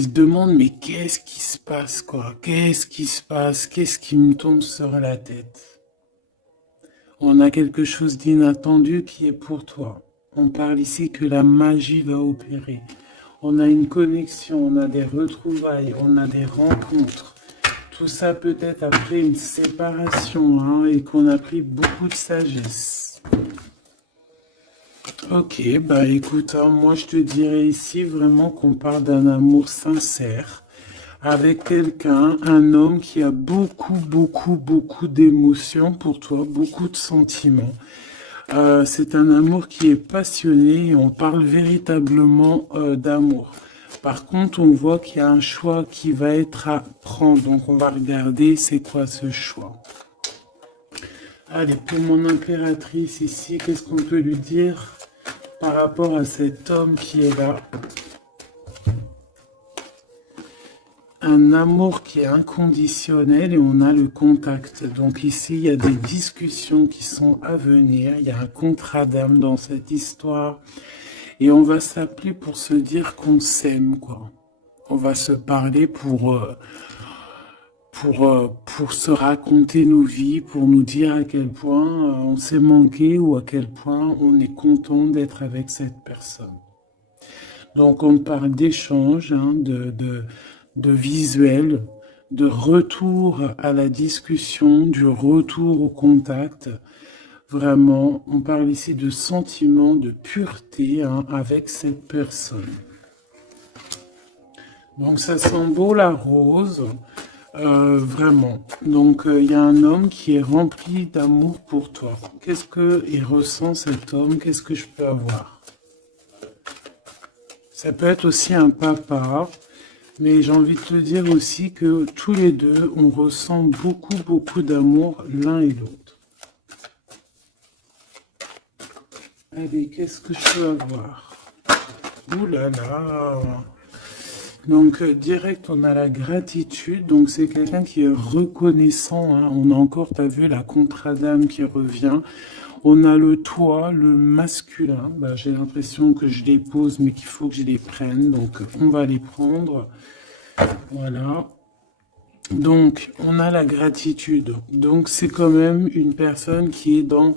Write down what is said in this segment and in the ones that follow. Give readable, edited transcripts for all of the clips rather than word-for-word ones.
Il se demande, mais qu'est-ce qui se passe, quoi? Qu'est-ce qui se passe? Qu'est-ce qui me tombe sur la tête? On a quelque chose d'inattendu qui est pour toi. On parle ici que la magie va opérer. On a une connexion, on a des retrouvailles, on a des rencontres. Tout ça peut-être après une séparation, hein, et qu'on a pris beaucoup de sagesse. Ok, bah écoute, hein, moi je te dirais ici vraiment qu'on parle d'un amour sincère avec quelqu'un, un homme qui a beaucoup d'émotions pour toi, beaucoup de sentiments. C'est un amour qui est passionné et on parle véritablement d'amour. Par contre, on voit qu'il y a un choix qui va être à prendre. Donc, on va regarder c'est quoi ce choix. Allez, pour mon impératrice ici, qu'est-ce qu'on peut lui dire par rapport à cet homme qui est là? Un amour qui est inconditionnel et on a le contact. Donc ici, il y a des discussions qui sont à venir. Il y a un contrat d'âme dans cette histoire. Et on va s'appeler pour se dire qu'on s'aime, quoi. On va se parler pour se raconter nos vies, pour nous dire à quel point on s'est manqué ou à quel point on est content d'être avec cette personne. Donc on parle d'échange, hein, de visuel, de retour à la discussion, du retour au contact. Vraiment, on parle ici de sentiment de pureté, hein, avec cette personne. Donc ça sent beau la rose, vraiment. Donc il y a un homme qui est rempli d'amour pour toi. Qu'est-ce qu'il ressent cet homme? Qu'est-ce que je peux avoir? Ça peut être aussi un papa, mais j'ai envie de te dire aussi que tous les deux, on ressent beaucoup d'amour l'un et l'autre. Allez, qu'est-ce que je peux avoir? Ouh là là! Donc, direct, on a la gratitude. Donc, c'est quelqu'un qui est reconnaissant, hein. On a encore, tu as vu, la contrat d'âme qui revient. On a le toi, le masculin. Bah, j'ai l'impression que je les pose, mais qu'il faut que je les prenne. Donc, on va les prendre. Voilà. Donc, on a la gratitude. Donc, c'est quand même une personne qui est dans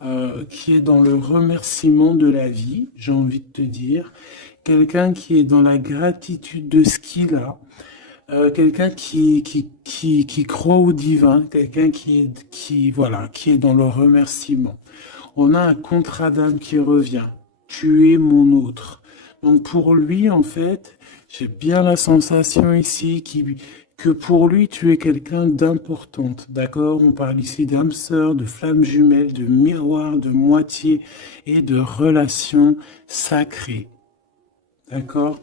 le remerciement de la vie, j'ai envie de te dire. Quelqu'un qui est dans la gratitude de ce qu'il a. Quelqu'un qui croit au divin. Quelqu'un voilà, qui est dans le remerciement. On a un contrat d'âme qui revient. Tu es mon autre. Donc pour lui, en fait, j'ai bien la sensation ici que pour lui, tu es quelqu'un d'importante. D'accord? On parle ici d'âme sœur, de flamme jumelle, de miroir, de moitié et de relation sacrée. D'accord?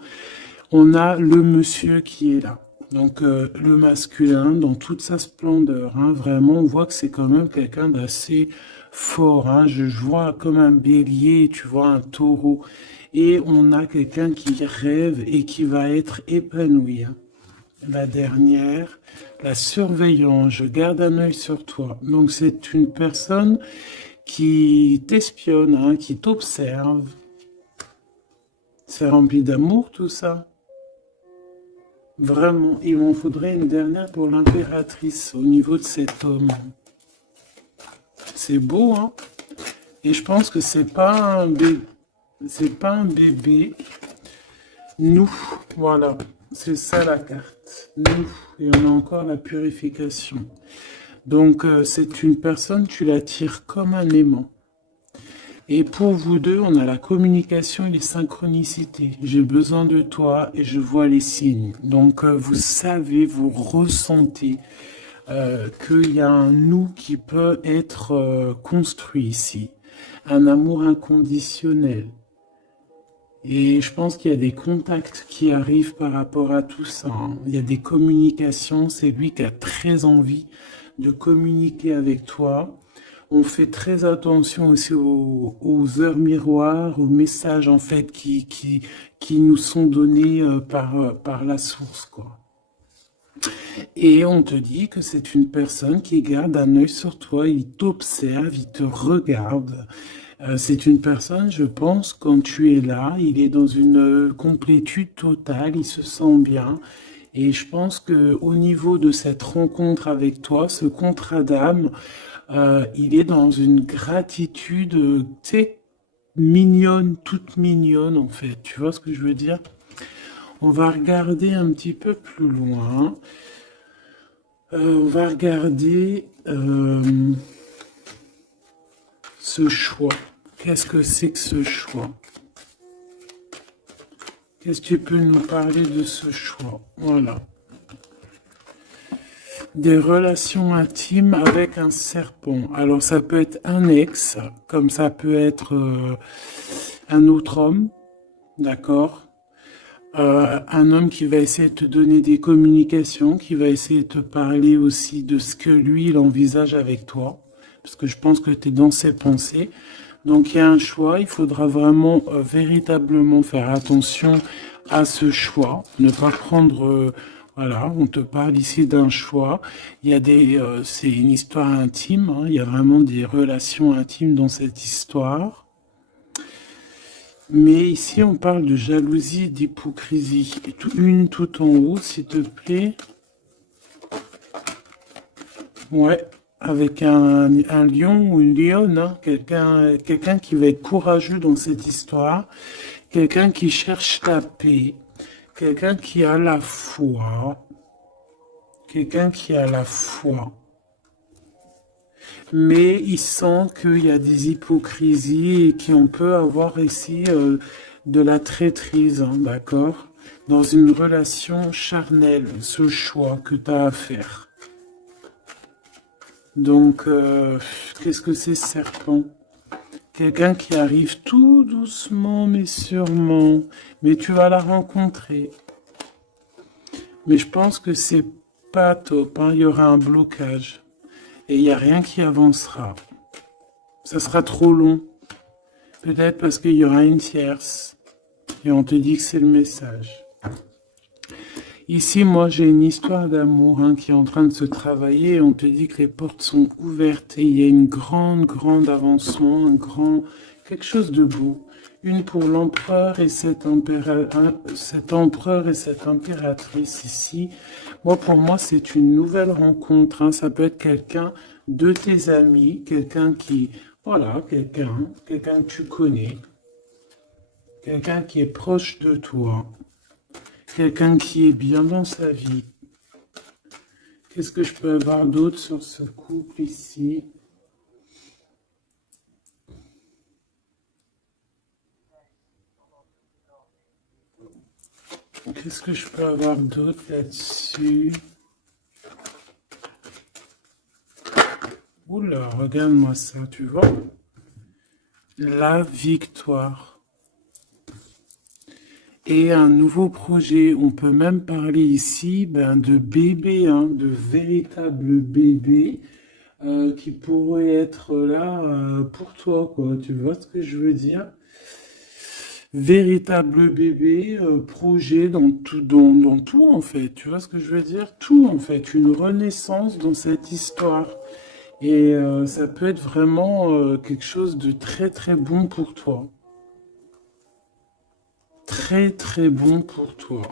On a le monsieur qui est là. Donc le masculin dans toute sa splendeur, hein, vraiment, on voit que c'est quand même quelqu'un d'assez fort. Hein, je vois comme un bélier, tu vois, un taureau. Et on a quelqu'un qui rêve et qui va être épanoui. Hein. La dernière, la surveillance, je garde un œil sur toi. Donc c'est une personne qui t'espionne, hein, qui t'observe. C'est rempli d'amour tout ça. Vraiment, il m'en faudrait une dernière pour l'impératrice au niveau de cet homme. C'est beau, hein? Et je pense que c'est pas un bébé. Nous, voilà, c'est ça la carte. Nous, et on a encore la purification. Donc, c'est une personne, tu l'attires comme un aimant. Et pour vous deux, on a la communication et les synchronicités. J'ai besoin de toi et je vois les signes. Donc, vous savez, vous ressentez qu'il y a un nous qui peut être construit ici. Un amour inconditionnel. Et je pense qu'il y a des contacts qui arrivent par rapport à tout ça. Hein. Il y a des communications. C'est lui qui a très envie de communiquer avec toi. On fait très attention aussi aux heures miroirs, aux messages en fait qui nous sont donnés par la source, quoi. Et on te dit que c'est une personne qui garde un œil sur toi, il t'observe, il te regarde. C'est une personne, je pense, quand tu es là, il est dans une complétude totale, il se sent bien. Et je pense que au niveau de cette rencontre avec toi, ce contrat d'âme, il est dans une gratitude, tu sais, mignonne, toute mignonne en fait. Tu vois ce que je veux dire? On va regarder un petit peu plus loin. On va regarder ce choix. Qu'est-ce que c'est que ce choix? Qu'est-ce que tu peux nous parler de ce choix? Voilà. Des relations intimes avec un serpent. Alors ça peut être un ex, comme ça peut être un autre homme, d'accord? Un homme qui va essayer de te donner des communications, qui va essayer de te parler aussi de ce que lui, il envisage avec toi, parce que je pense que tu es dans ses pensées. Donc il y a un choix, il faudra vraiment véritablement faire attention à ce choix, ne pas prendre, voilà, on te parle ici d'un choix. Il y a c'est une histoire intime, hein, il y a vraiment des relations intimes dans cette histoire. Mais ici, on parle de jalousie et d'hypocrisie. Et une tout en haut, s'il te plaît. Ouais, avec un lion ou une lionne, hein. Quelqu'un qui va être courageux dans cette histoire. Quelqu'un qui cherche la paix. Quelqu'un qui a la foi. Quelqu'un qui a la foi. Mais il sent qu'il y a des hypocrisies et qu'on peut avoir ici de la traîtrise, hein, d'accord? Dans une relation charnelle, ce choix que tu as à faire. Donc, qu'est-ce que c'est serpent? Quelqu'un qui arrive tout doucement mais sûrement, mais tu vas la rencontrer. Mais je pense que c'est pas top, hein. Il y aura un blocage et il n'y a rien qui avancera. Ça sera trop long. Peut-être parce qu'il y aura une tierce. Et on te dit que c'est le message. Ici, moi, j'ai une histoire d'amour hein, qui est en train de se travailler. Et on te dit que les portes sont ouvertes. Et il y a une grande avancement. Quelque chose de beau. Une pour l'empereur et cet empereur et cette impératrice ici. Pour moi, c'est une nouvelle rencontre. Hein. Ça peut être quelqu'un de tes amis. Quelqu'un qui... Voilà, quelqu'un que tu connais. Quelqu'un qui est proche de toi. Quelqu'un qui est bien dans sa vie. Qu'est-ce que je peux avoir d'autre sur ce couple ici? Qu'est-ce que je peux avoir d'autre là-dessus? Oula, regarde-moi ça, tu vois? La victoire. Et un nouveau projet, on peut même parler ici de bébés, hein, de véritables bébés qui pourraient être là pour toi, quoi. Tu vois ce que je veux dire? Véritable bébé, projet dans tout en fait. Tu vois ce que je veux dire? Tout en fait, une renaissance dans cette histoire. Et ça peut être vraiment quelque chose de très très bon pour toi. Très bon pour toi.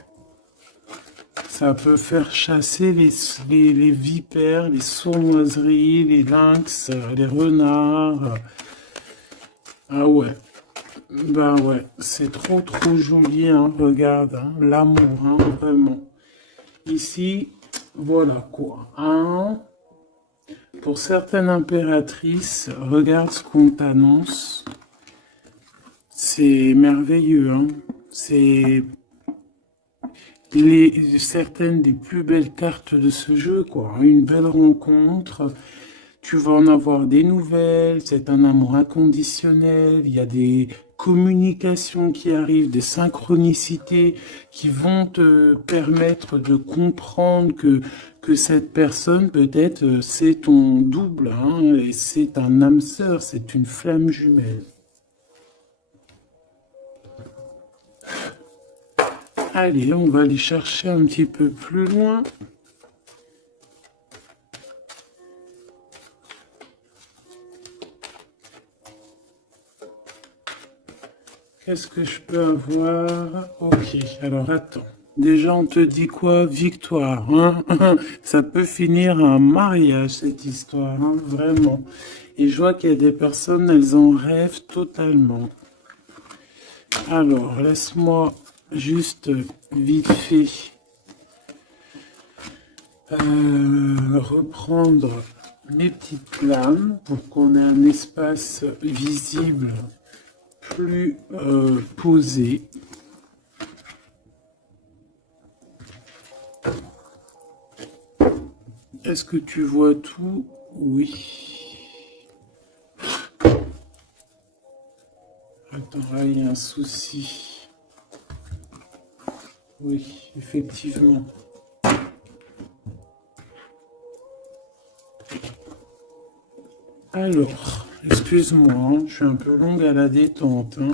Ça peut faire chasser les vipères, les sournoiseries, les lynx, les renards. Ah ouais. Bah ouais, c'est trop joli, hein, regarde, hein, l'amour, hein, vraiment. Ici, voilà quoi. Hein. Pour certaines impératrices, regarde ce qu'on t'annonce. C'est merveilleux, hein. C'est certaines des plus belles cartes de ce jeu, quoi. Une belle rencontre. Tu vas en avoir des nouvelles, c'est un amour inconditionnel, il y a des communications qui arrivent, des synchronicités qui vont te permettre de comprendre que cette personne, peut-être, c'est ton double, hein, et c'est un âme sœur, c'est une flamme jumelle. Allez, on va aller chercher un petit peu plus loin. Qu'est-ce que je peux avoir? Ok, alors attends. Déjà, on te dit quoi? Victoire, hein? Ça peut finir un mariage, cette histoire, hein, vraiment. Et je vois qu'il y a des personnes, elles en rêvent totalement. Alors, laisse-moi juste vite fait reprendre mes petites lames pour qu'on ait un espace visible plus posé. Est-ce que tu vois tout? Oui. Attends, là, il y a un souci. Oui, effectivement. Alors, excuse-moi, hein, je suis un peu longue à la détente. Hein.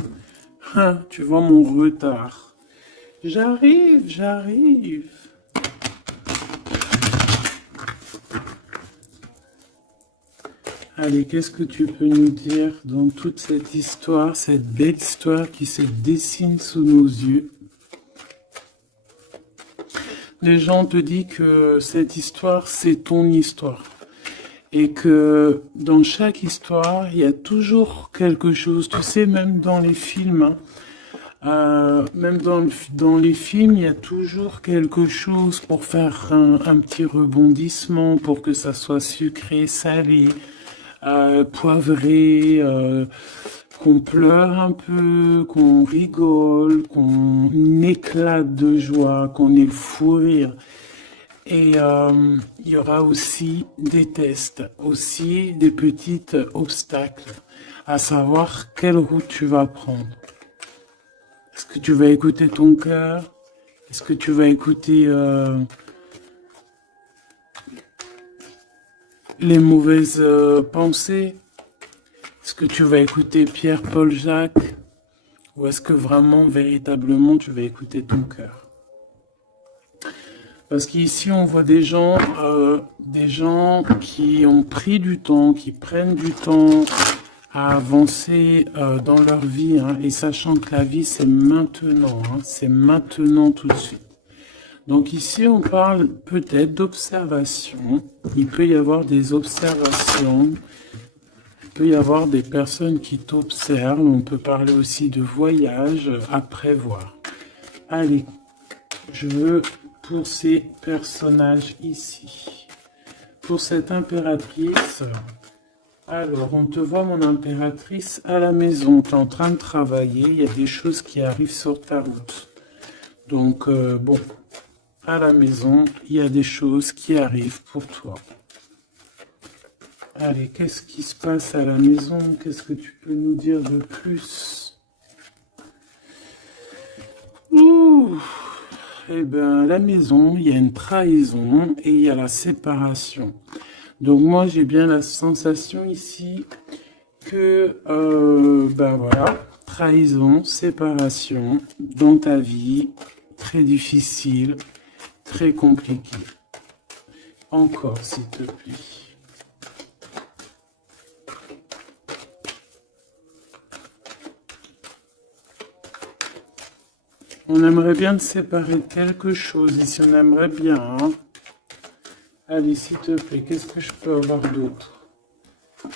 Ah, tu vois mon retard. J'arrive, j'arrive. Allez, qu'est-ce que tu peux nous dire dans toute cette histoire, cette belle histoire qui se dessine sous nos yeux? Les gens te disent que cette histoire, c'est ton histoire. Et que dans chaque histoire, il y a toujours quelque chose. Tu sais, même dans les films, hein, même dans les films, il y a toujours quelque chose pour faire un petit rebondissement, pour que ça soit sucré, salé, poivré, qu'on pleure un peu, qu'on rigole, qu'on éclate de joie, qu'on ait le fou rire. Et il y aura aussi des tests, aussi des petits obstacles, à savoir quelle route tu vas prendre. Est-ce que tu vas écouter ton cœur? Est-ce que tu vas écouter les mauvaises pensées? Est-ce que tu vas écouter Pierre, Paul, Jacques? Ou est-ce que vraiment, véritablement, tu vas écouter ton cœur? Parce qu'ici, on voit des gens qui ont pris du temps, qui prennent du temps à avancer dans leur vie, hein, et sachant que la vie, c'est maintenant, hein, c'est maintenant tout de suite. Donc ici, on parle peut-être d'observation. Il peut y avoir des observations. Il peut y avoir des personnes qui t'observent. On peut parler aussi de voyage à prévoir. Allez, je veux pour ces personnages ici. Pour cette impératrice, alors on te voit mon impératrice à la maison. Tu es en train de travailler. Il y a des choses qui arrivent sur ta route. Donc bon, à la maison, il y a des choses qui arrivent pour toi. Allez, qu'est-ce qui se passe à la maison? Qu'est-ce que tu peux nous dire de plus? Ouh, eh bien, à la maison, il y a une trahison et il y a la séparation. Donc moi, j'ai bien la sensation ici que, ben voilà, trahison, séparation dans ta vie, très difficile, très compliqué. Encore, s'il te plaît. On aimerait bien te séparer de quelque chose ici, on aimerait bien. Hein. Allez, s'il te plaît, qu'est-ce que je peux avoir d'autre?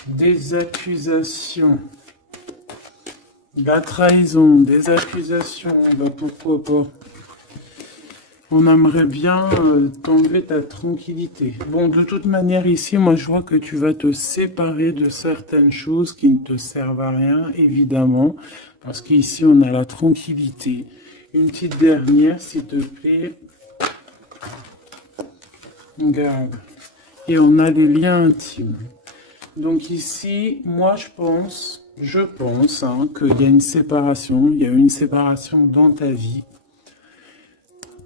Des accusations. La trahison, des accusations, bah pourquoi pas. On aimerait bien t'enlever ta tranquillité. Bon, de toute manière, ici, moi, je vois que tu vas te séparer de certaines choses qui ne te servent à rien, évidemment. Parce qu'ici, on a la tranquillité. Une petite dernière, s'il te plaît. Regarde. Et on a les liens intimes. Donc ici, moi, je pense hein, qu'il y a une séparation. Il y a une séparation dans ta vie.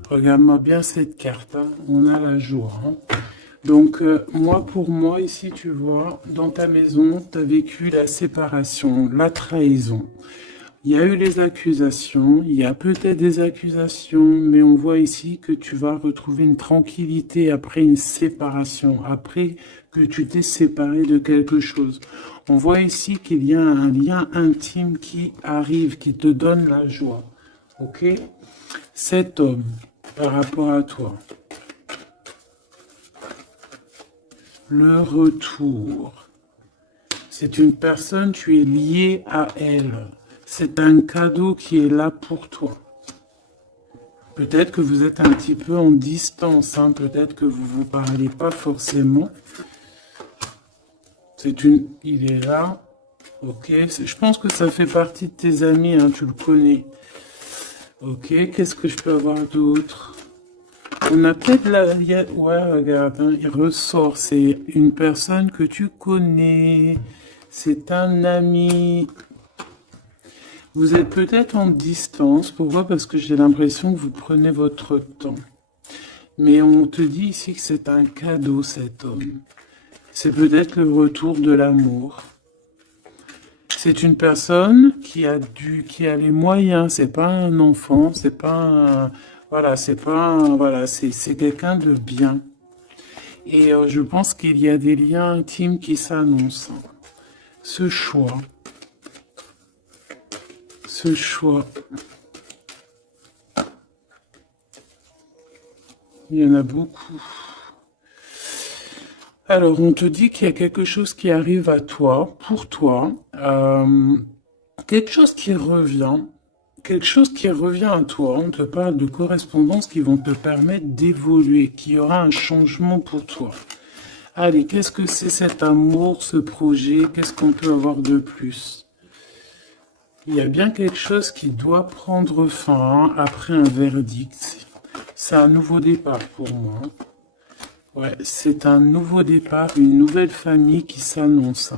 Regarde-moi bien cette carte. Hein. On a la joie. Hein. Donc, moi, pour moi, ici, tu vois, dans ta maison, tu as vécu la séparation, la trahison. Il y a eu les accusations, il y a peut-être des accusations, mais on voit ici que tu vas retrouver une tranquillité après une séparation, après que tu t'es séparé de quelque chose. On voit ici qu'il y a un lien intime qui arrive, qui te donne la joie. Ok? Cet homme, par rapport à toi, le retour. C'est une personne, tu es lié à elle. C'est un cadeau qui est là pour toi. Peut-être que vous êtes un petit peu en distance, hein, peut-être que vous ne vous parlez pas forcément. Il est là, ok. Je pense que ça fait partie de tes amis, hein, tu le connais. Ok, qu'est-ce que je peux avoir d'autre? On a peut-être ouais, regarde, hein, il ressort, c'est une personne que tu connais. C'est un ami. Vous êtes peut-être en distance. Pourquoi? Parce que j'ai l'impression que vous prenez votre temps. Mais on te dit ici que c'est un cadeau, cet homme. C'est peut-être le retour de l'amour. C'est une personne qui a les moyens. C'est pas un enfant. C'est pas un, voilà, c'est pas un, voilà, c'est quelqu'un de bien. Et je pense qu'il y a des liens intimes qui s'annoncent. Ce choix. Ce choix. Il y en a beaucoup. Alors, on te dit qu'il y a quelque chose qui arrive à toi, pour toi, quelque chose qui revient à toi. On te parle de correspondances qui vont te permettre d'évoluer, qu'il y aura un changement pour toi. Allez, qu'est-ce que c'est cet amour, ce projet? Qu'est-ce qu'on peut avoir de plus? Il y a bien quelque chose qui doit prendre fin, hein, après un verdict. C'est un nouveau départ pour moi. Ouais, c'est un nouveau départ, une nouvelle famille qui s'annonce.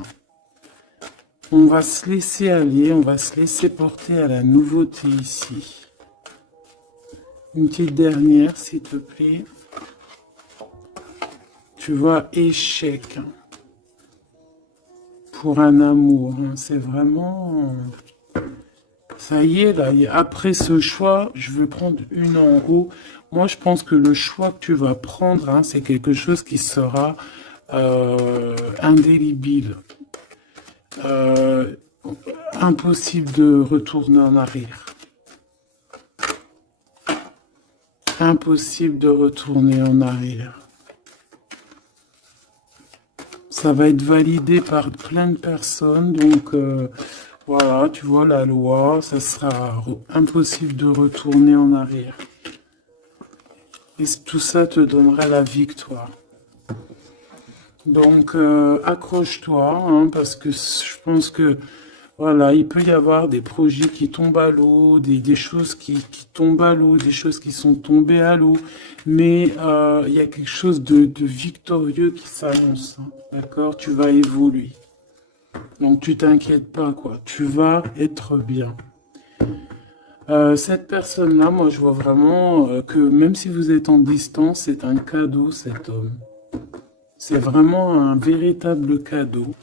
On va se laisser aller, on va se laisser porter à la nouveauté ici. Une petite dernière, s'il te plaît. Tu vois, échec. Pour un amour, hein, c'est vraiment... Ça y est, là, après ce choix, je veux prendre une en haut. Moi, je pense que le choix que tu vas prendre, hein, c'est quelque chose qui sera indélébile. Impossible de retourner en arrière. Impossible de retourner en arrière. Ça va être validé par plein de personnes, donc... voilà, tu vois, la loi, ça sera impossible de retourner en arrière. Et tout ça te donnera la victoire. Donc, accroche-toi, hein, parce que je pense que, voilà, il peut y avoir des projets qui tombent à l'eau, des choses qui tombent à l'eau, des choses qui sont tombées à l'eau, mais il y a quelque chose de victorieux qui s'annonce, hein, d'accord? Tu vas évoluer. Donc tu t'inquiètes pas, quoi. Tu vas être bien. Cette personne-là, moi je vois vraiment que même si vous êtes en distance, c'est un cadeau, cet homme. C'est vraiment un véritable cadeau.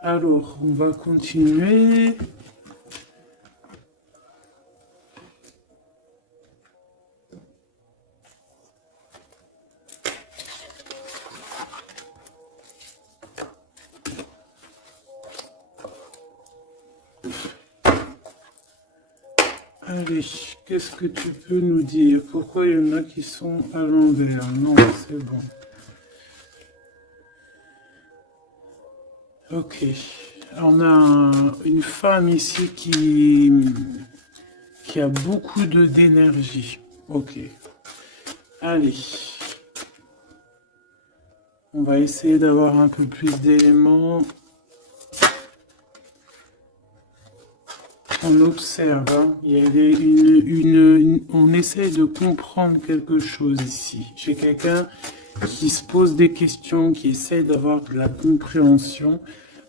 Alors, on va continuer. Allez, qu'est-ce que tu peux nous dire? Pourquoi il y en a qui sont à l'envers? Non, c'est bon. Ok. On a une femme ici qui a beaucoup d'énergie. Ok. Allez. On va essayer d'avoir un peu plus d'éléments. On observe, hein. Il y a on essaie de comprendre quelque chose ici. J'ai quelqu'un qui se pose des questions, qui essaie d'avoir de la compréhension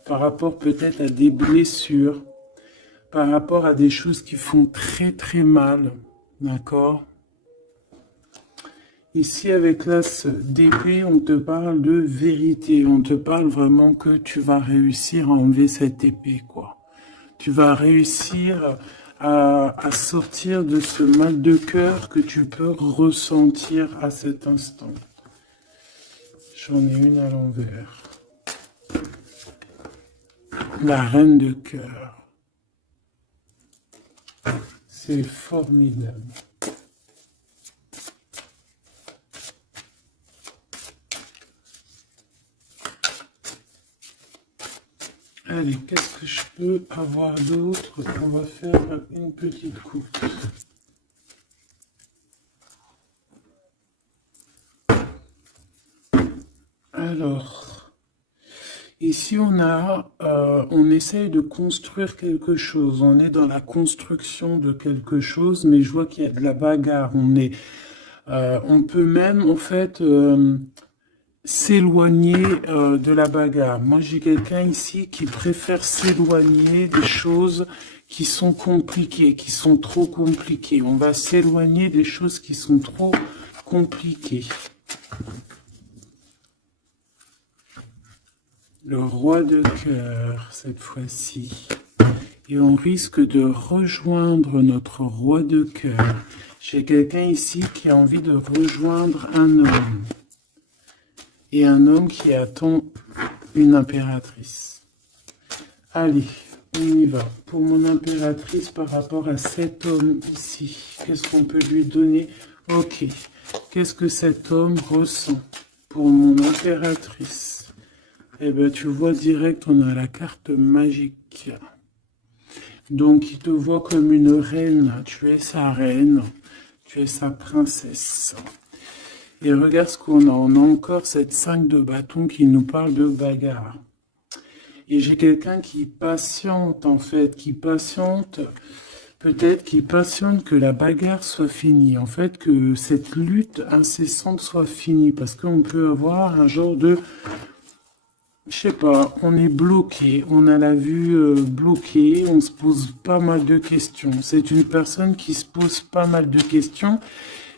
par rapport peut-être à des blessures, par rapport à des choses qui font très très mal, d'accord? Ici, avec l'as d'épée, on te parle de vérité. On te parle vraiment que tu vas réussir à enlever cette épée, quoi. Tu vas réussir à sortir de ce mal de cœur que tu peux ressentir à cet instant. J'en ai une à l'envers. La reine de cœur. C'est formidable. Allez, qu'est-ce que je peux avoir d'autre? On va faire une petite coupe. Alors, ici on essaye de construire quelque chose. On est dans la construction de quelque chose, mais je vois qu'il y a de la bagarre. On peut même, en fait, s'éloigner de la bagarre. Moi, j'ai quelqu'un ici qui préfère s'éloigner des choses qui sont compliquées, qui sont trop compliquées. On va s'éloigner des choses qui sont trop compliquées. Le roi de cœur, cette fois-ci. Et on risque de rejoindre notre roi de cœur. J'ai quelqu'un ici qui a envie de rejoindre un homme. Et un homme qui attend une impératrice. Allez, on y va. Pour mon impératrice, par rapport à cet homme ici, qu'est-ce qu'on peut lui donner? Ok. Qu'est-ce que cet homme ressent pour mon impératrice? Eh bien, tu vois direct, on a la carte magique. Donc, il te voit comme une reine. Tu es sa reine. Tu es sa princesse. Et regarde ce qu'on a. On a encore cette 5 de bâton qui nous parle de bagarre. Et j'ai quelqu'un qui patiente, en fait, qui patiente, peut-être qui patiente que la bagarre soit finie. En fait, que cette lutte incessante soit finie. Parce qu'on peut avoir un genre de... Je sais pas, on est bloqué, on a la vue bloquée, on se pose pas mal de questions. C'est une personne qui se pose pas mal de questions.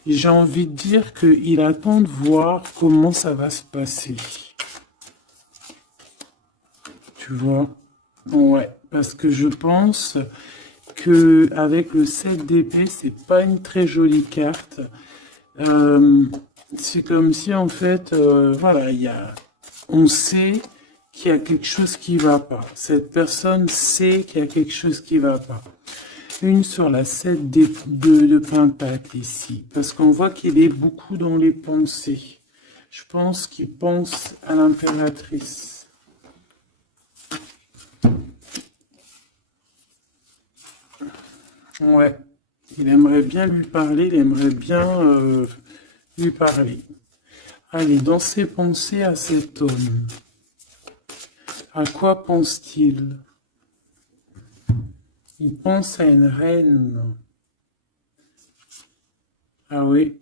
J'ai envie de dire qu'il attend de voir comment ça va se passer. Tu vois? Ouais, parce que je pense que avec le 7 d'épée, c'est pas une très jolie carte. C'est comme si en fait, voilà, on sait qu'il y a quelque chose qui va pas. Cette personne sait qu'il y a quelque chose qui va pas. Une sur la 7 de Pentacle ici, parce qu'on voit qu'il est beaucoup dans les pensées. Je pense qu'il pense à l'impératrice. Ouais, il aimerait bien lui parler, il aimerait bien lui parler. Allez, dans ses pensées à cet homme, à quoi pense-t-il? Il pense à une reine. Ah oui.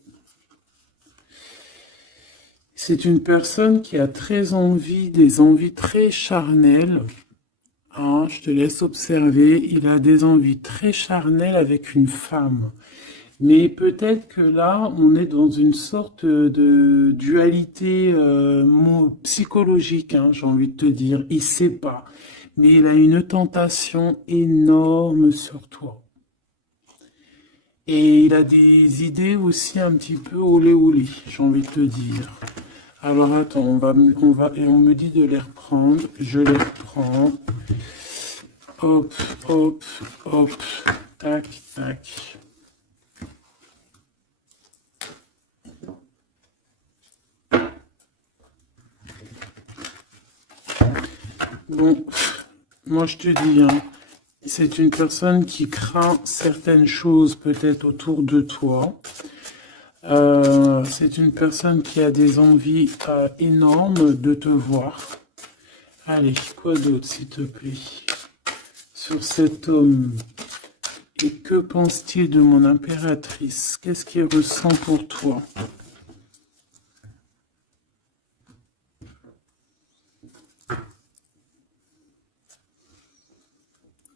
C'est une personne qui a très envie, des envies très charnelles. Hein, je te laisse observer. Il a des envies très charnelles avec une femme. Mais peut-être que là, on est dans une sorte de dualité psychologique, hein, j'ai envie de te dire. Il sait pas. Mais il a une tentation énorme sur toi. Et il a des idées aussi un petit peu olé olé, j'ai envie de te dire. Alors attends, et on me dit de les reprendre. Je les reprends. Hop, hop, hop. Tac, tac. Bon, moi je te dis, hein, c'est une personne qui craint certaines choses peut-être autour de toi. C'est une personne qui a des envies énormes de te voir. Allez, quoi d'autre s'il te plaît? Sur cet homme. Et que pense-t-il de mon impératrice? Qu'est-ce qu'il ressent pour toi?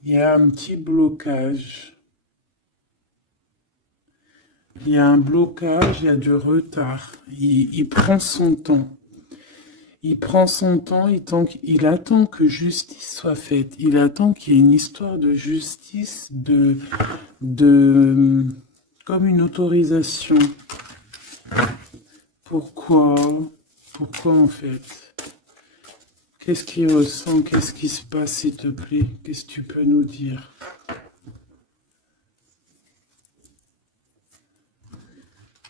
Il y a un petit blocage. Il y a un blocage, il y a du retard. Il prend son temps. Il prend son temps, il attend que justice soit faite. Il attend qu'il y ait une histoire de justice, de, comme une autorisation. Pourquoi? Pourquoi en fait? Qu'est-ce qu'il ressent? Qu'est-ce qui se passe, s'il te plaît? Qu'est-ce que tu peux nous dire?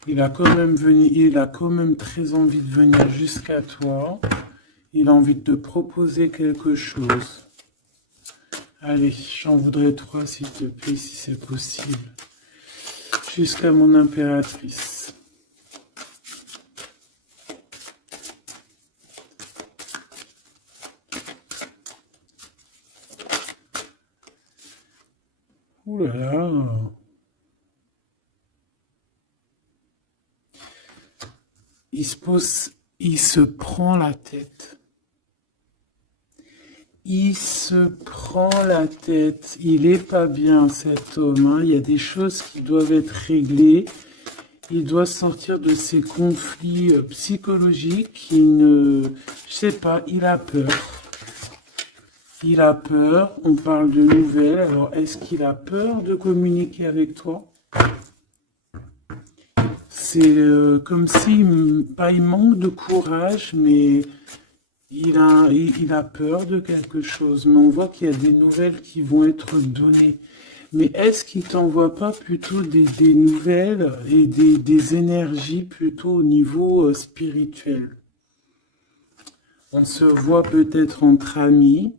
Il a quand même très envie de venir jusqu'à toi. Il a envie de te proposer quelque chose. Allez, j'en voudrais 3, s'il te plaît, si c'est possible. Jusqu'à mon impératrice. Ouh là là. Il se prend la tête. Il se prend la tête. Il est pas bien, cet homme, hein. Il y a des choses qui doivent être réglées. Il doit sortir de ces conflits psychologiques. Je sais pas, il a peur. Il a peur. On parle de nouvelles. Alors, est-ce qu'il a peur de communiquer avec toi? C'est comme si, pas il manque de courage, mais il a peur de quelque chose. Mais on voit qu'il y a des nouvelles qui vont être données. Mais est-ce qu'il t'envoie pas plutôt des nouvelles et des énergies plutôt au niveau spirituel? On se voit peut-être entre amis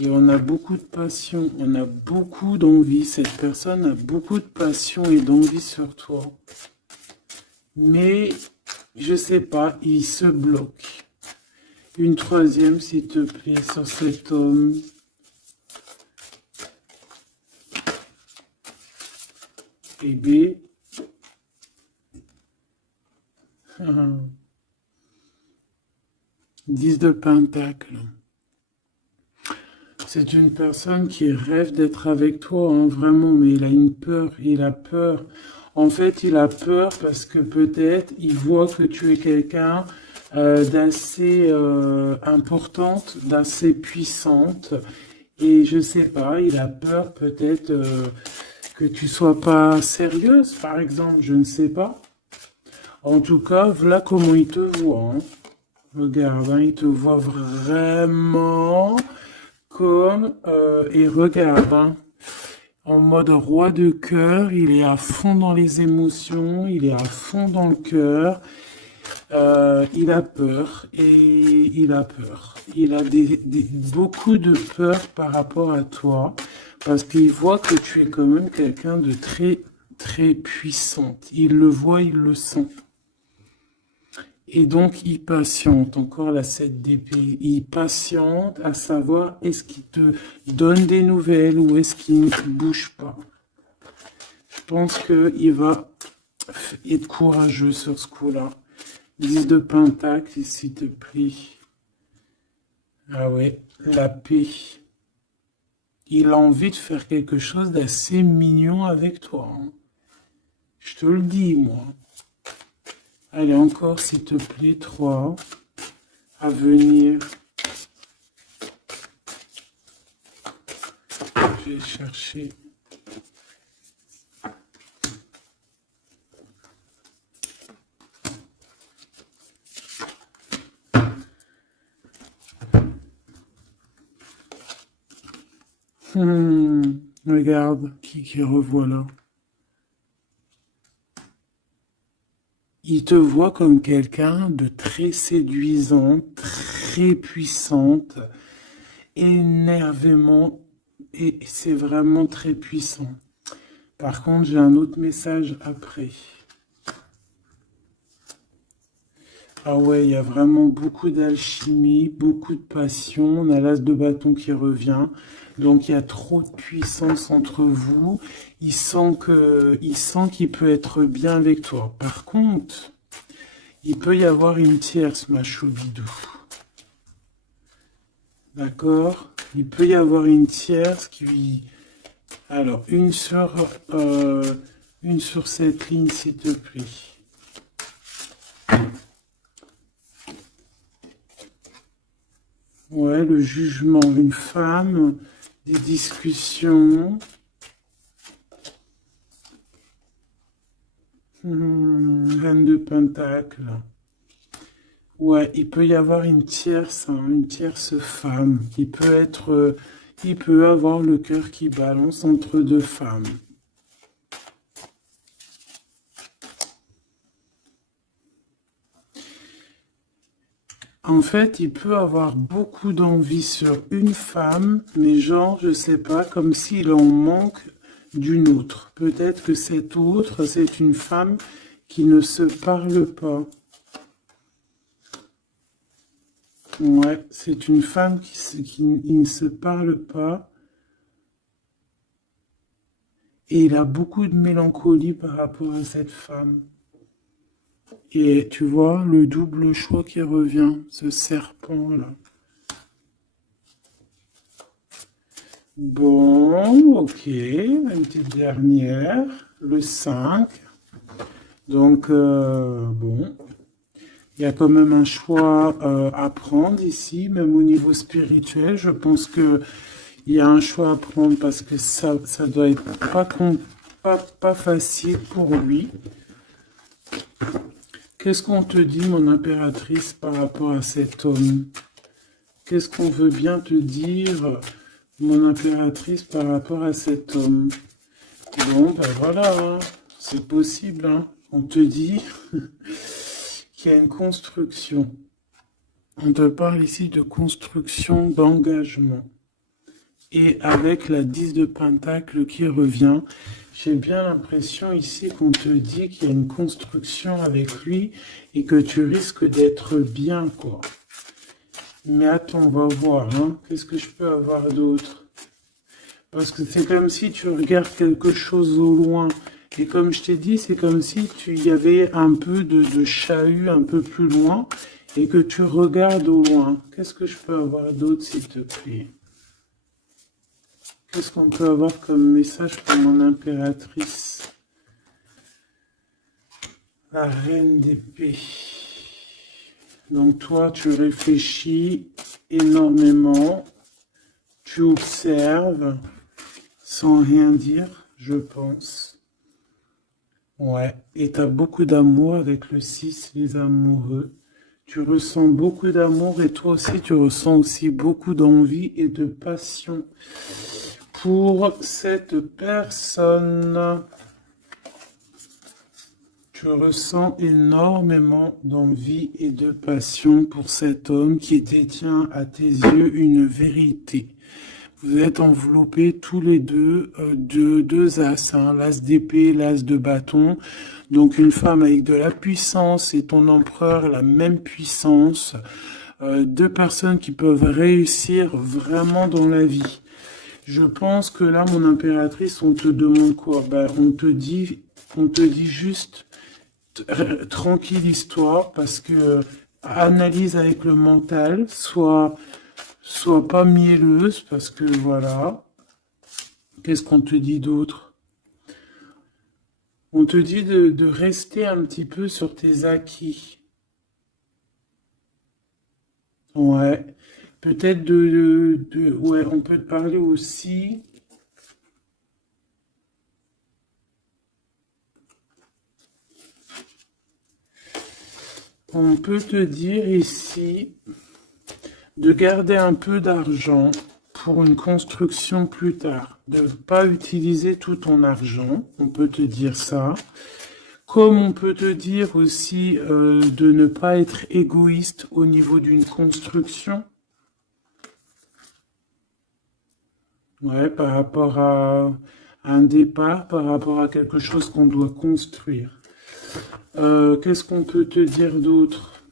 et on a beaucoup de passion, on a beaucoup d'envie. Cette personne a beaucoup de passion et d'envie sur toi. Mais, je sais pas, il se bloque. Une troisième, s'il te plaît, sur cet homme. Bébé. 10 de Pentacle. C'est une personne qui rêve d'être avec toi, hein, vraiment, mais il a une peur, il a peur. En fait, il a peur parce que peut-être il voit que tu es quelqu'un d'assez importante, d'assez puissante. Et je sais pas, il a peur peut-être que tu sois pas sérieuse, par exemple, je ne sais pas. En tout cas, voilà comment il te voit, hein. Regarde, hein, il te voit vraiment comme... et regarde, hein, en mode roi de cœur, il est à fond dans les émotions, il est à fond dans le cœur. Il a peur et il a peur. Il a beaucoup de peur par rapport à toi parce qu'il voit que tu es quand même quelqu'un de très, très puissante. Il le voit, il le sent. Et donc, il patiente. Encore la 7 d'épée. Il patiente à savoir est-ce qu'il te donne des nouvelles ou est-ce qu'il ne bouge pas. Je pense qu'il va être courageux sur ce coup-là. 10 de Pentacle, s'il te plaît. Ah ouais, la paix. Il a envie de faire quelque chose d'assez mignon avec toi, hein. Je te le dis, moi. Allez, encore, s'il te plaît, 3 à venir. Je vais chercher. Regarde, qui revoit là. Il te voit comme quelqu'un de très séduisant, très puissante, énervément, et c'est vraiment très puissant. Par contre, j'ai un autre message après. Ah ouais, il y a vraiment beaucoup d'alchimie, beaucoup de passion. On a l'as de bâton qui revient. Donc il y a trop de puissance entre vous. Il sent qu'il peut être bien avec toi. Par contre, il peut y avoir une tierce, ma choubidou. D'accord? Il peut y avoir une tierce qui... Alors, une sur Une sur cette ligne, s'il te plaît. Ouais, le jugement, une femme, des discussions. Reine de Pentacle. Ouais, il peut y avoir une tierce femme. Il peut avoir le cœur qui balance entre deux femmes. En fait, il peut avoir beaucoup d'envie sur une femme, mais genre, je sais pas, comme s'il en manque d'une autre. Peut-être que cette autre, c'est une femme qui ne se parle pas. Ouais, c'est une femme qui ne se parle pas. Et il a beaucoup de mélancolie par rapport à cette femme. Et tu vois, le double choix qui revient, ce serpent-là. Bon, ok, une petite dernière, le 5. Donc, bon, il y a quand même un choix à prendre ici, même au niveau spirituel. Je pense que il y a un choix à prendre parce que ça doit être pas facile pour lui. Qu'est-ce qu'on te dit, mon impératrice, par rapport à cet homme? Qu'est-ce qu'on veut bien te dire, mon impératrice, par rapport à cet homme? Bon, ben voilà, hein, c'est possible, hein. On te dit qu'il y a une construction. On te parle ici de construction, d'engagement. Et avec la 10 de Pentacle qui revient, j'ai bien l'impression ici qu'on te dit qu'il y a une construction avec lui et que tu risques d'être bien, quoi. Mais attends, on va voir, hein. Qu'est-ce que je peux avoir d'autre? Parce que c'est comme si tu regardes quelque chose au loin. Et comme je t'ai dit, c'est comme si il y avait un peu de chahut un peu plus loin et que tu regardes au loin. Qu'est-ce que je peux avoir d'autre, s'il te plaît? Qu'est-ce qu'on peut avoir comme message pour mon impératrice? La reine d'épée. Donc toi, tu réfléchis énormément, tu observes, sans rien dire, je pense. Ouais, et tu as beaucoup d'amour avec le 6, les amoureux. Tu ressens beaucoup d'amour et toi aussi, tu ressens aussi beaucoup d'envie et de passion pour cette personne. Tu ressens énormément d'envie et de passion pour cet homme qui détient à tes yeux une vérité. Vous êtes enveloppés tous les deux de deux as, hein, l'as d'épée, l'as de bâton. Donc une femme avec de la puissance et ton empereur la même puissance. Deux personnes qui peuvent réussir vraiment dans la vie. Je pense que là, mon impératrice, on te demande quoi? Ben, on te dit juste tranquille histoire parce que analyse avec le mental, soit pas mielleuse parce que voilà. Qu'est-ce qu'on te dit d'autre? On te dit de rester un petit peu sur tes acquis. Ouais. Peut-être ouais, on peut te parler aussi. On peut te dire ici de garder un peu d'argent pour une construction plus tard. De ne pas utiliser tout ton argent, on peut te dire ça. Comme on peut te dire aussi de ne pas être égoïste au niveau d'une construction. Ouais, par rapport à un départ, par rapport à quelque chose qu'on doit construire. Qu'est-ce qu'on peut te dire d'autre?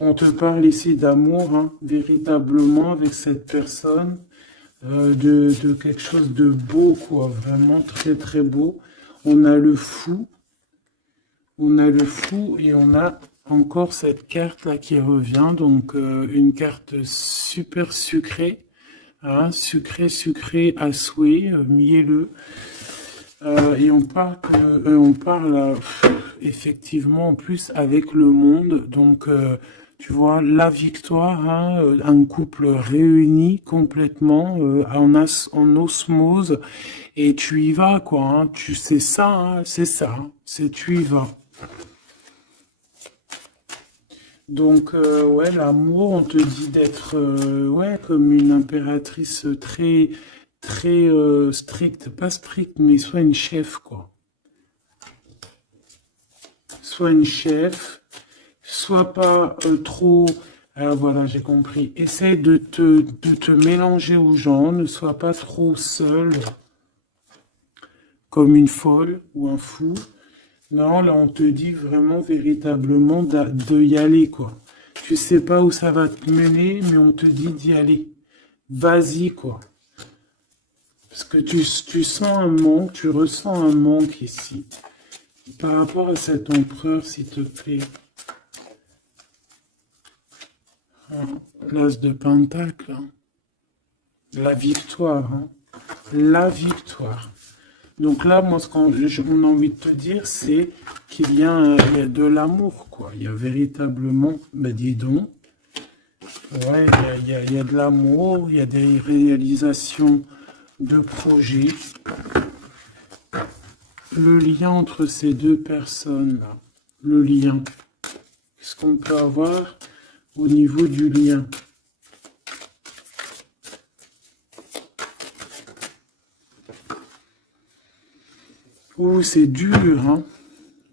On te parle ici d'amour, hein, véritablement, avec cette personne, de quelque chose de beau, quoi, vraiment très très beau. On a le fou, et on a encore cette carte-là qui revient, donc une carte super sucrée, hein, sucrée à souhait, mielleux. Et on parle effectivement en plus avec le monde. Donc, tu vois, la victoire, hein, un couple réuni complètement en osmose. Et tu y vas, quoi. Hein, tu sais ça, hein, c'est ça. Hein, c'est tu y vas. Donc, ouais, l'amour, on te dit d'être, ouais, comme une impératrice très, très stricte. Pas stricte, mais soit une chef, quoi. Soit une chef, soit pas trop... Ah, voilà, j'ai compris. Essaye de te mélanger aux gens, ne sois pas trop seul, comme une folle ou un fou. Non, là, on te dit vraiment, véritablement, de y aller, quoi. Tu sais pas où ça va te mener, mais on te dit d'y aller. Vas-y, quoi. Parce que tu sens un manque, tu ressens un manque ici. Par rapport à cet empereur, s'il te plaît. Hein, l'as de pentacle. Hein. La victoire. Hein. La victoire. Donc là, moi, ce qu'on a envie de te dire, c'est qu'il il y a de l'amour, quoi. Il y a véritablement, ben dis donc, ouais, il y a de l'amour, il y a des réalisations de projets. Le lien entre ces deux personnes-là, le lien, qu'est-ce qu'on peut avoir au niveau du lien? Oh, c'est dur, hein.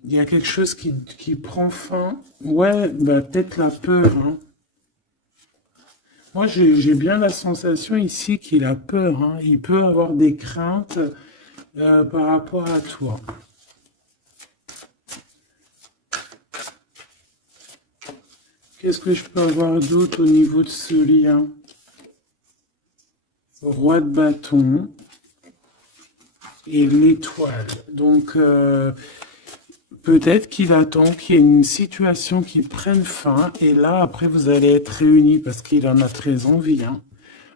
Il y a quelque chose qui prend fin. Ouais, bah, peut-être la peur, hein. Moi, j'ai bien la sensation ici qu'il a peur, hein. Il peut avoir des craintes par rapport à toi. Qu'est-ce que je peux avoir d'autre au niveau de ce lien? Roi de bâton et l'étoile. Donc, peut-être qu'il attend qu'il y ait une situation qui prenne fin. Et là, après, vous allez être réunis parce qu'il en a très envie. Hein.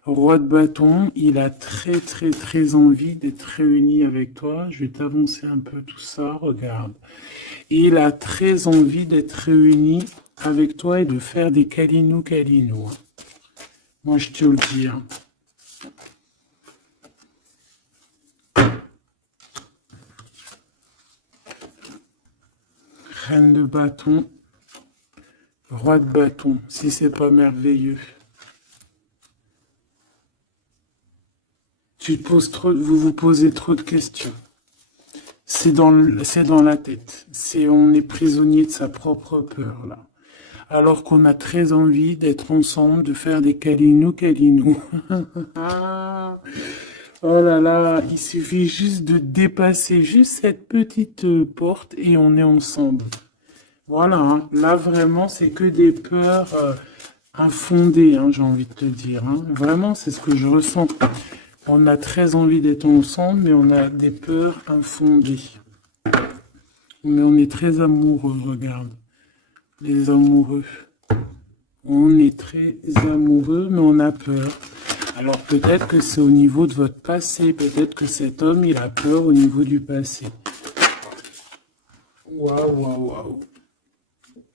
Roi de bâton, il a très, très, très envie d'être réuni avec toi. Je vais t'avancer un peu tout ça. Regarde. Il a très envie d'être réuni avec toi et de faire des câlinous. Hein. Moi, je te le dis. Hein. Reine de bâton, roi de bâton, si c'est pas merveilleux. Vous vous posez trop de questions. C'est dans la tête. On est prisonnier de sa propre peur, là. Alors qu'on a très envie d'être ensemble, de faire des câlinous. Oh là là, il suffit juste de dépasser juste cette petite porte et on est ensemble. Voilà, hein. Là vraiment, c'est que des peurs infondées, hein, j'ai envie de te dire. Hein. Vraiment, c'est ce que je ressens. On a très envie d'être ensemble, mais on a des peurs infondées. Mais on est très amoureux, regarde. Les amoureux. On est très amoureux, mais on a peur. Alors peut-être que c'est au niveau de votre passé. Peut-être que cet homme, il a peur au niveau du passé. Waouh.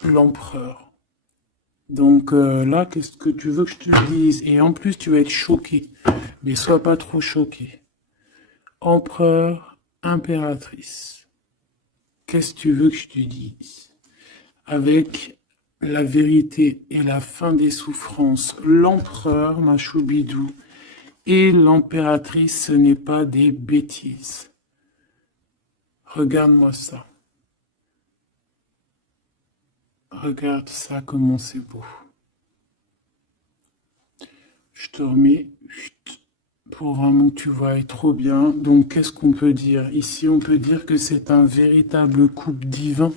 L'empereur. Donc là, qu'est-ce que tu veux que je te dise? Et en plus, tu vas être choqué. Mais sois pas trop choqué. Empereur, impératrice. Qu'est-ce que tu veux que je te dise? Avec la vérité et la fin des souffrances, l'empereur, ma choubidou, et l'impératrice, ce n'est pas des bêtises. Regarde-moi ça. Regarde ça, comment c'est beau. Je te remets pour vraiment que tu vois trop bien. Donc, qu'est-ce qu'on peut dire? Ici, on peut dire que c'est un véritable couple divin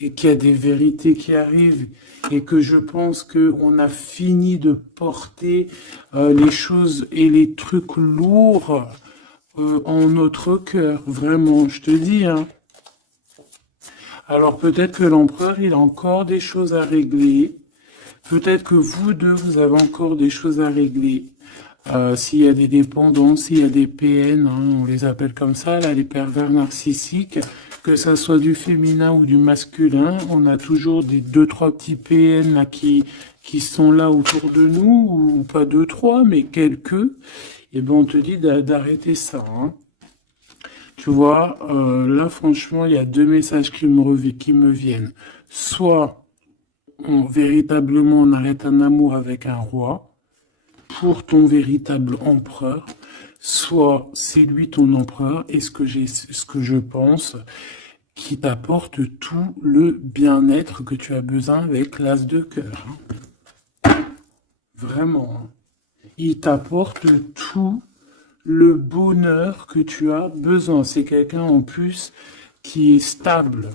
et qu'il y a des vérités qui arrivent et que je pense qu'on a fini de porter les choses et les trucs lourds en notre cœur. Vraiment, je te dis, hein. Alors peut-être que l'empereur, il a encore des choses à régler. Peut-être que vous deux, vous avez encore des choses à régler. S'il y a des dépendances, s'il y a des PN, hein, on les appelle comme ça, là, les pervers narcissiques, que ça soit du féminin ou du masculin, on a toujours des deux, trois petits PN là, qui sont là autour de nous, ou pas deux, trois, mais quelques, et ben on te dit d'arrêter ça. Hein. Tu vois, là franchement, il y a deux messages qui me viennent. Soit véritablement on arrête un amour avec un roi, pour ton véritable empereur, soit c'est lui ton empereur, et ce que je pense, qui t'apporte tout le bien-être que tu as besoin avec l'as de cœur. Vraiment. Hein. Il t'apporte tout le bonheur que tu as besoin. C'est quelqu'un en plus qui est stable.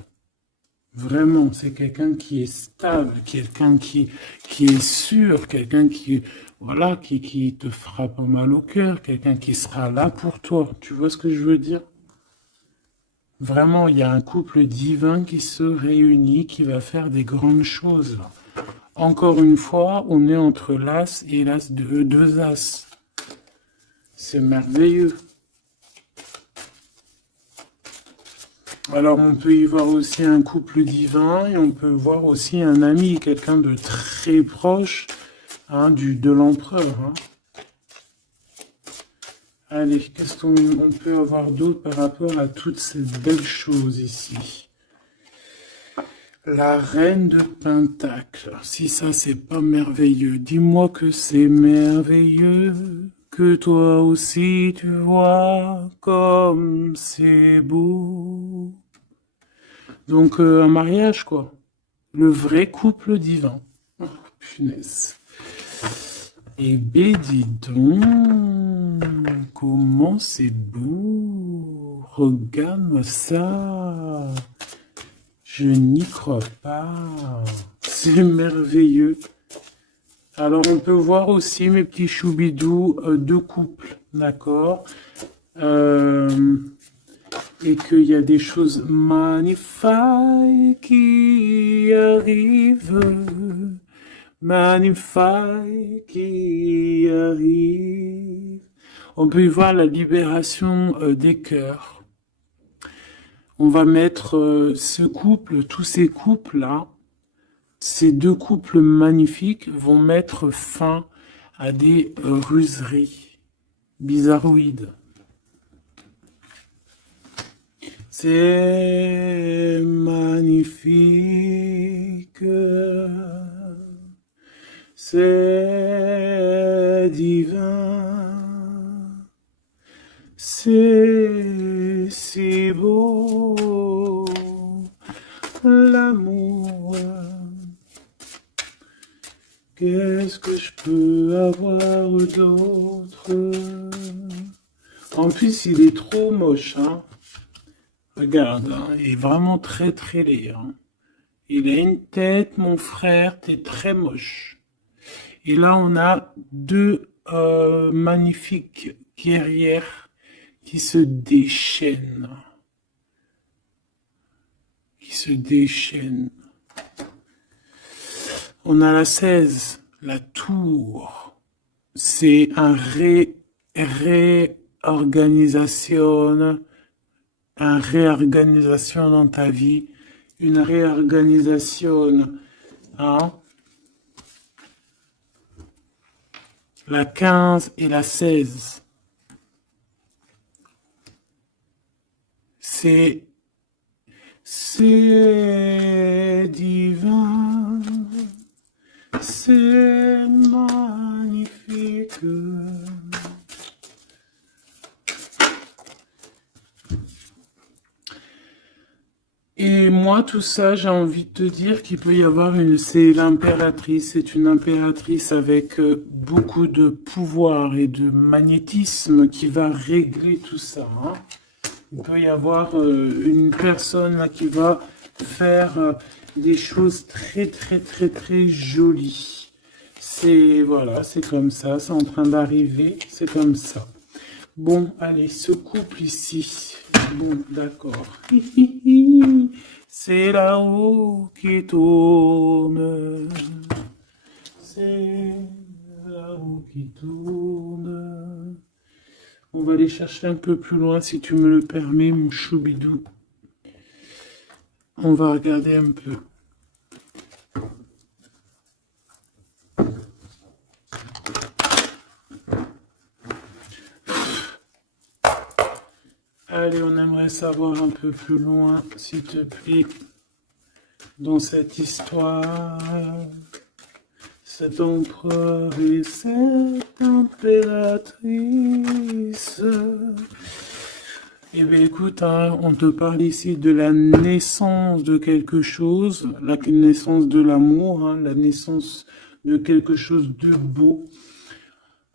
Vraiment, c'est quelqu'un qui est stable, quelqu'un qui est sûr, quelqu'un qui, voilà, qui te fera pas mal au cœur, quelqu'un qui sera là pour toi. Tu vois ce que je veux dire? Vraiment, il y a un couple divin qui se réunit, qui va faire des grandes choses. Encore une fois, on est entre l'as et l'as de deux as. C'est merveilleux. Alors, on peut y voir aussi un couple divin et on peut voir aussi un ami, quelqu'un de très proche hein, de l'empereur. Hein. Allez, qu'est-ce qu'on peut avoir d'autre par rapport à toutes ces belles choses ici? La reine de Pentacle. Si ça, c'est pas merveilleux, dis-moi que c'est merveilleux. Que toi aussi tu vois comme c'est beau. Donc un mariage quoi. Le vrai couple divin. Oh, punaise. Eh ben dis donc, comment c'est beau. Regarde-moi ça. Je n'y crois pas. C'est merveilleux. Alors, on peut voir aussi, mes petits choubidous, deux couples, d'accord et qu'il y a des choses magnifiques qui arrivent. Magnifiques qui arrivent. On peut y voir la libération des cœurs. On va mettre ce couple, tous ces couples-là, ces deux couples magnifiques vont mettre fin à des ruseries bizarroïdes. C'est magnifique, c'est divin, c'est si beau, l'amour. Qu'est-ce que je peux avoir d'autre? En plus, il est trop moche, hein. Regarde, hein, il est vraiment très très laid. Hein. Il a une tête, mon frère, t'es très moche. Et là, on a deux magnifiques guerrières qui se déchaînent. On a la 16, la tour. C'est un réorganisation dans ta vie, une réorganisation, hein? La 15 et la 16. C'est divin, c'est magnifique. Et moi, tout ça, j'ai envie de te dire qu'il peut y avoir c'est l'impératrice, c'est une impératrice avec beaucoup de pouvoir et de magnétisme qui va régler tout ça. Hein. Il peut y avoir une personne là, qui va faire des choses très, très, très, très jolies. Voilà, c'est comme ça, c'est en train d'arriver, c'est comme ça. Bon, allez, ce couple ici. Bon, d'accord. C'est là-haut qui tourne. C'est la roue qui tourne. On va aller chercher un peu plus loin, si tu me le permets, mon choubidou. On va regarder un peu. Allez, on aimerait savoir un peu plus loin, s'il te plaît, dans cette histoire. Cet empereur et cette impératrice. Eh bien, écoute, hein, on te parle ici de la naissance de quelque chose, la naissance de l'amour, hein, la naissance de quelque chose de beau.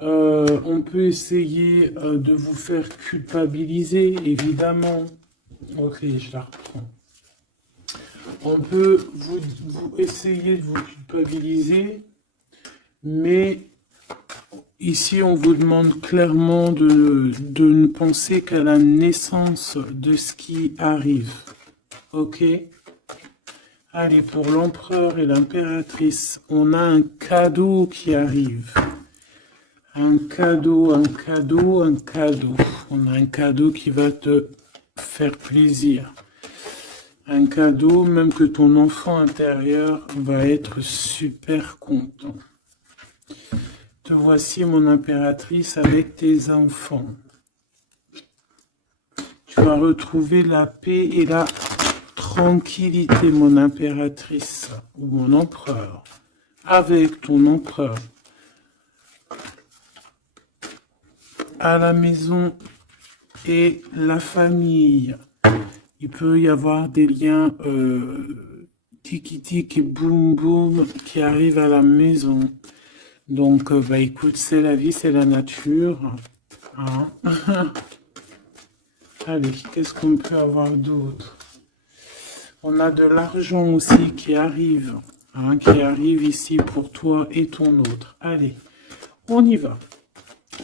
On peut essayer de vous faire culpabiliser, évidemment. Ok, je la reprends. On peut vous essayer de vous culpabiliser, mais ici on vous demande clairement de ne penser qu'à la naissance de ce qui arrive. Ok? Allez, pour l'empereur et l'impératrice, on a un cadeau qui arrive. Un cadeau, un cadeau, un cadeau. On a un cadeau qui va te faire plaisir. Un cadeau, même que ton enfant intérieur va être super content. Te voici, mon impératrice, avec tes enfants. Tu vas retrouver la paix et la tranquillité, mon impératrice, ou mon empereur, avec ton empereur. À la maison et la famille. Il peut y avoir des liens tiki-tiki et boum-boum qui arrivent à la maison. Donc, bah écoute, c'est la vie, c'est la nature. Hein. Allez, qu'est-ce qu'on peut avoir d'autre? On a de l'argent aussi qui arrive. Hein, qui arrive ici pour toi et ton autre. Allez, on y va.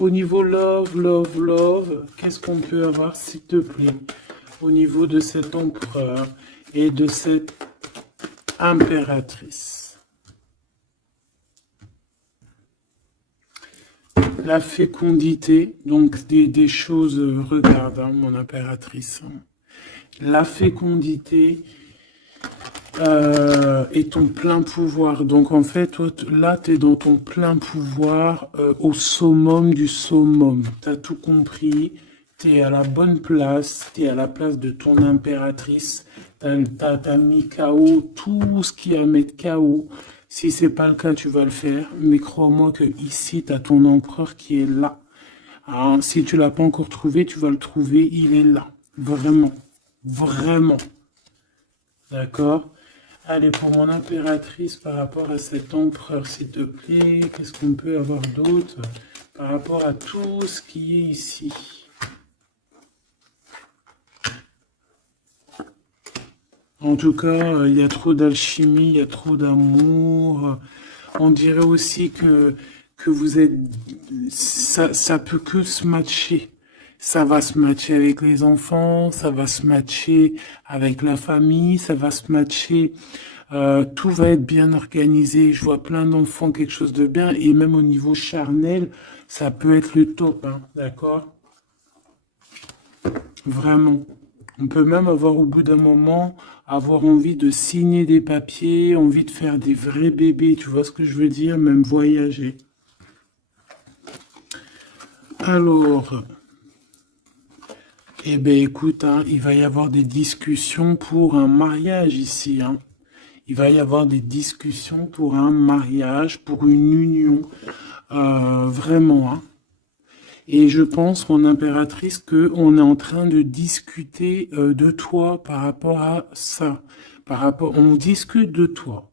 Au niveau love, qu'est-ce qu'on peut avoir, s'il te plaît? Au niveau de cet empereur et de cette impératrice. La fécondité, donc des choses, regarde, hein, mon impératrice. La fécondité et ton plein pouvoir. Donc en fait, toi, là, tu es dans ton plein pouvoir au summum du summum. Tu as tout compris. Tu es à la bonne place, tu es à la place de ton impératrice, t'as mis KO tout ce qui est à mettre KO. Si c'est pas le cas, tu vas le faire, mais crois-moi que ici, tu as ton empereur qui est là. Alors, si tu l'as pas encore trouvé, tu vas le trouver, il est là. Vraiment, vraiment. D'accord? Allez, pour mon impératrice, par rapport à cet empereur, s'il te plaît, qu'est-ce qu'on peut avoir d'autre par rapport à tout ce qui est ici? En tout cas, il y a trop d'alchimie, il y a trop d'amour. On dirait aussi que vous êtes... Ça peut que se matcher. Ça va se matcher avec les enfants, ça va se matcher avec la famille, ça va se matcher... tout va être bien organisé. Je vois plein d'enfants, quelque chose de bien. Et même au niveau charnel, ça peut être le top, hein, d'accord? Vraiment. On peut même avoir au bout d'un moment, avoir envie de signer des papiers, envie de faire des vrais bébés, tu vois ce que je veux dire, même voyager. Alors, eh bien écoute, hein, il va y avoir des discussions pour un mariage ici. Hein. Il va y avoir des discussions pour un mariage, pour une union, vraiment. Hein. Et je pense, mon impératrice, qu'on est en train de discuter de toi par rapport à ça. On discute de toi.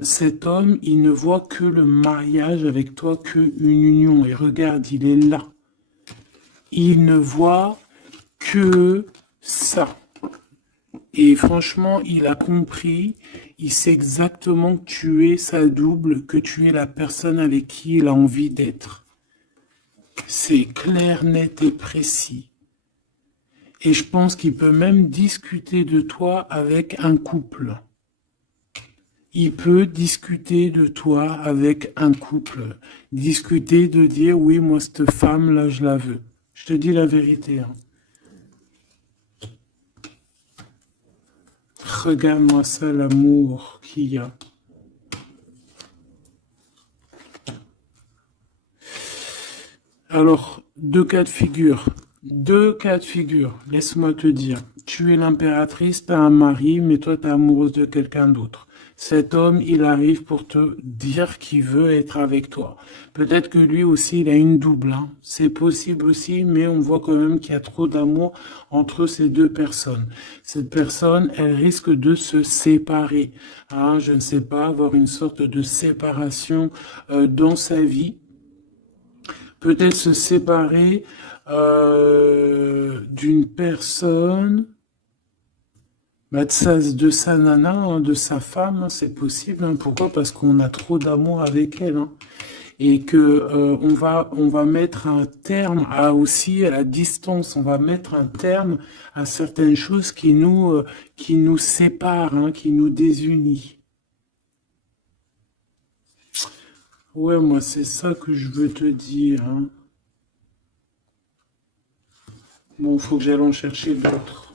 Cet homme, il ne voit que le mariage avec toi, qu'une union. Et regarde, il est là. Il ne voit que ça. Et franchement, il a compris, il sait exactement que tu es sa double, que tu es la personne avec qui il a envie d'être. C'est clair, net et précis. Et je pense qu'il peut même discuter de toi avec un couple. il peut discuter de toi avec un couple. Discuter de dire, oui, moi, cette femme-là, je la veux. Je te dis la vérité, hein. Regarde-moi ça, l'amour qu'il y a. Alors, deux cas de figure. Deux cas de figure. Laisse-moi te dire. Tu es l'impératrice, t'as un mari, mais toi, t'es amoureuse de quelqu'un d'autre. Cet homme, il arrive pour te dire qu'il veut être avec toi. Peut-être que lui aussi, il a une double, hein. C'est possible aussi, mais on voit quand même qu'il y a trop d'amour entre ces deux personnes. Cette personne, elle risque de se séparer, hein. Je ne sais pas, avoir une sorte de séparation dans sa vie. Peut-être se séparer d'une personne, bah, de sa nana, hein, de sa femme, hein, c'est possible, hein. Pourquoi? Parce qu'on a trop d'amour avec elle, hein. Et que on va mettre un terme à aussi à la distance. On va mettre un terme à certaines choses qui nous séparent, hein, qui nous désunissent. Ouais, moi c'est ça que je veux te dire, hein. Bon, faut que j'aille en chercher d'autres.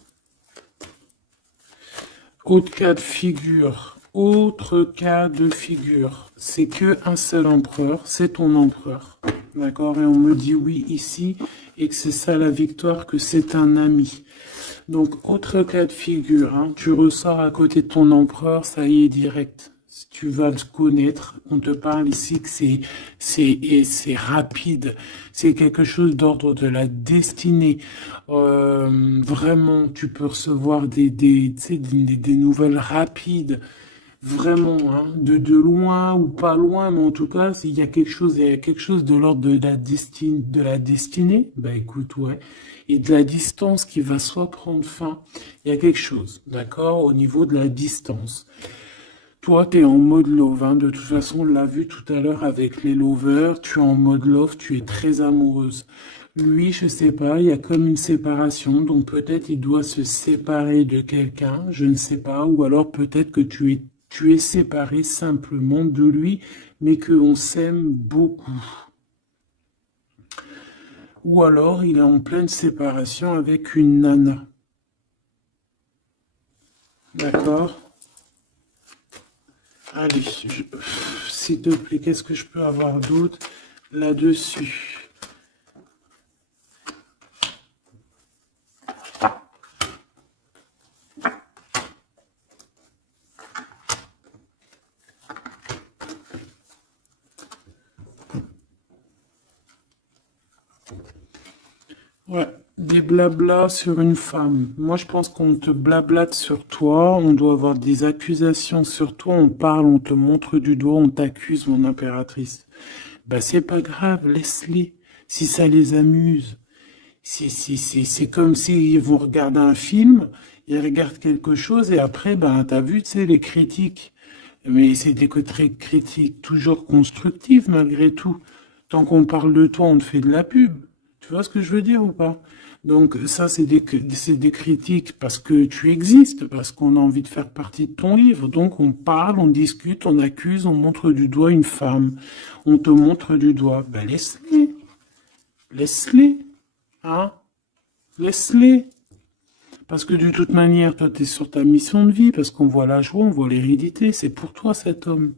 Autre cas de figure, c'est que un seul empereur, c'est ton empereur, d'accord? Et on me dit oui ici, et que c'est ça la victoire, que c'est un ami. Donc, autre cas de figure, hein, tu ressors à côté de ton empereur, ça y est direct. Si tu vas le connaître, on te parle ici que c'est rapide, c'est quelque chose d'ordre de la destinée. Vraiment, tu peux recevoir tu sais, des nouvelles rapides, vraiment, hein, de loin ou pas loin, mais en tout cas, il y a quelque chose de l'ordre de la destinée, bah écoute, ouais, et de la distance qui va soit prendre fin, il y a quelque chose, d'accord, au niveau de la distance. Toi, tu es en mode love, hein. De toute façon, on l'a vu tout à l'heure avec les lovers, tu es en mode love, tu es très amoureuse. Lui, je sais pas, il y a comme une séparation, donc peut-être il doit se séparer de quelqu'un, je ne sais pas, ou alors peut-être que tu es séparé simplement de lui, mais qu'on s'aime beaucoup. Ou alors il est en pleine séparation avec une nana. D'accord? Allez, s'il te plaît, qu'est-ce que je peux avoir d'autre là-dessus? Ouais, des blablas sur une femme. Moi, je pense qu'on te blablate sur toi, on doit avoir des accusations sur toi, on parle, on te montre du doigt, on t'accuse, mon impératrice. Bah, c'est pas grave, laisse-les. Si ça les amuse. C'est comme s'ils vont regarder un film, ils regardent quelque chose et après, ben, t'as vu, tu sais, les critiques. Mais c'est des critiques toujours constructives malgré tout. Tant qu'on parle de toi, on te fait de la pub. Tu vois ce que je veux dire ou pas? Donc ça, c'est des critiques parce que tu existes, parce qu'on a envie de faire partie de ton livre. Donc on parle, on discute, on accuse, on montre du doigt une femme. On te montre du doigt. Ben laisse-les. Laisse-les. Hein? Laisse-les. Parce que de toute manière, toi, tu es sur ta mission de vie, parce qu'on voit la joie, on voit l'hérédité. C'est pour toi cet homme.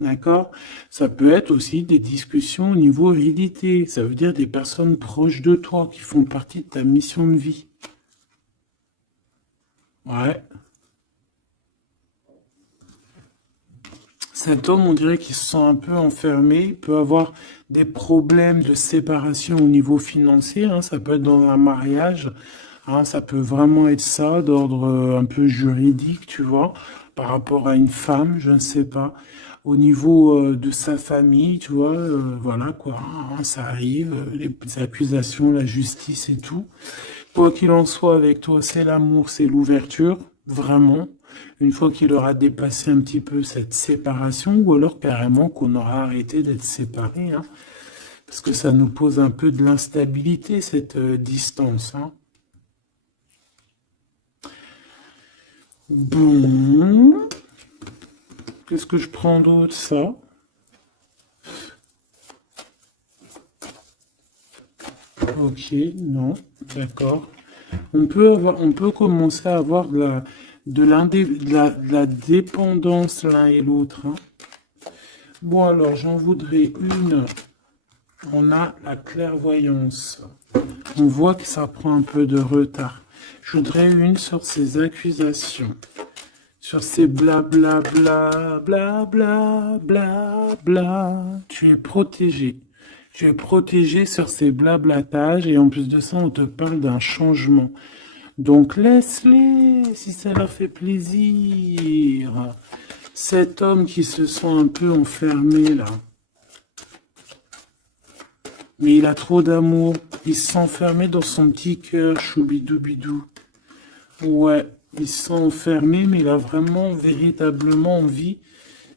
D'accord? Ça peut être aussi des discussions au niveau hérédité. Ça veut dire des personnes proches de toi qui font partie de ta mission de vie. Ouais. Cet homme, on dirait qu'il se sent un peu enfermé. Il peut avoir des problèmes de séparation au niveau financier, hein. Ça peut être dans un mariage, hein. Ça peut vraiment être ça, d'ordre un peu juridique, tu vois, par rapport à une femme, je ne sais pas. Au niveau de sa famille, tu vois, voilà quoi, hein, ça arrive, les accusations, la justice et tout. Quoi qu'il en soit avec toi, c'est l'amour, c'est l'ouverture, vraiment. Une fois qu'il aura dépassé un petit peu cette séparation, ou alors carrément qu'on aura arrêté d'être séparés, hein, parce que ça nous pose un peu de l'instabilité, cette distance, hein. Bon, Qu'est-ce que je prends d'autre? Ça. Ok, non, d'accord. On peut commencer à avoir de la dépendance l'un et l'autre, hein. Bon, alors, j'en voudrais une. On a la clairvoyance. On voit que ça prend un peu de retard. Je voudrais une sur ces accusations. Sur ces blabla, bla, bla, bla, bla, bla. Tu es protégé. Tu es protégé sur ces blablatages et en plus de ça, on te parle d'un changement. Donc laisse-les si ça leur fait plaisir. Cet homme qui se sent un peu enfermé là. Mais il a trop d'amour. Il se sent enfermé dans son petit cœur, choubidoubidou. Ouais, il se sent enfermé, mais il a vraiment, véritablement envie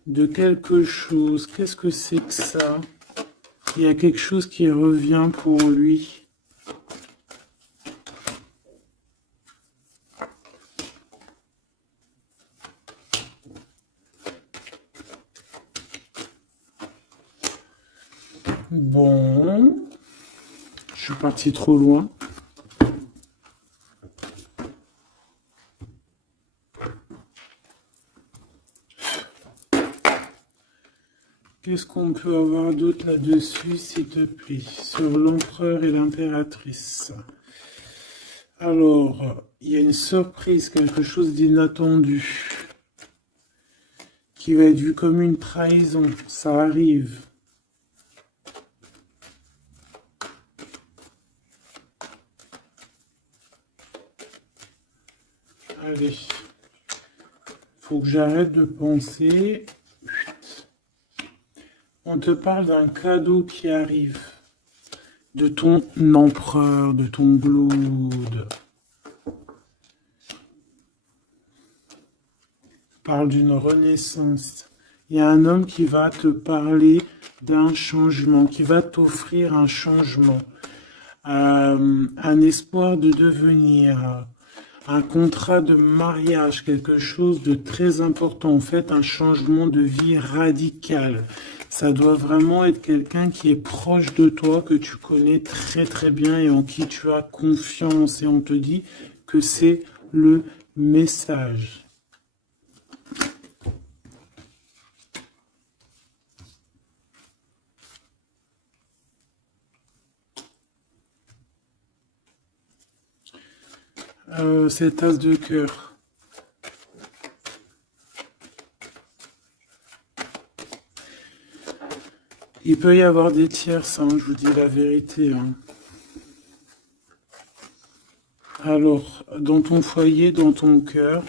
de quelque chose. Qu'est-ce que c'est que ça? Il y a quelque chose qui revient pour lui. Bon, je suis parti trop loin. Qu'est-ce qu'on peut avoir d'autre là-dessus, s'il te plaît, sur l'empereur et l'impératrice? Alors, il y a une surprise, quelque chose d'inattendu, qui va être vu comme une trahison. Ça arrive. Allez, faut que j'arrête de penser. On te parle d'un cadeau qui arrive, de ton empereur, de ton Glaude. Parle d'une renaissance. Il y a un homme qui va te parler d'un changement, qui va t'offrir un changement, un espoir de devenir, un contrat de mariage, quelque chose de très important, en fait, un changement de vie radical. Ça doit vraiment être quelqu'un qui est proche de toi, que tu connais très très bien et en qui tu as confiance. Et on te dit que c'est le message. Cette as de cœur. Il peut y avoir des tierces, hein, je vous dis la vérité, hein. Alors, dans ton foyer, dans ton cœur,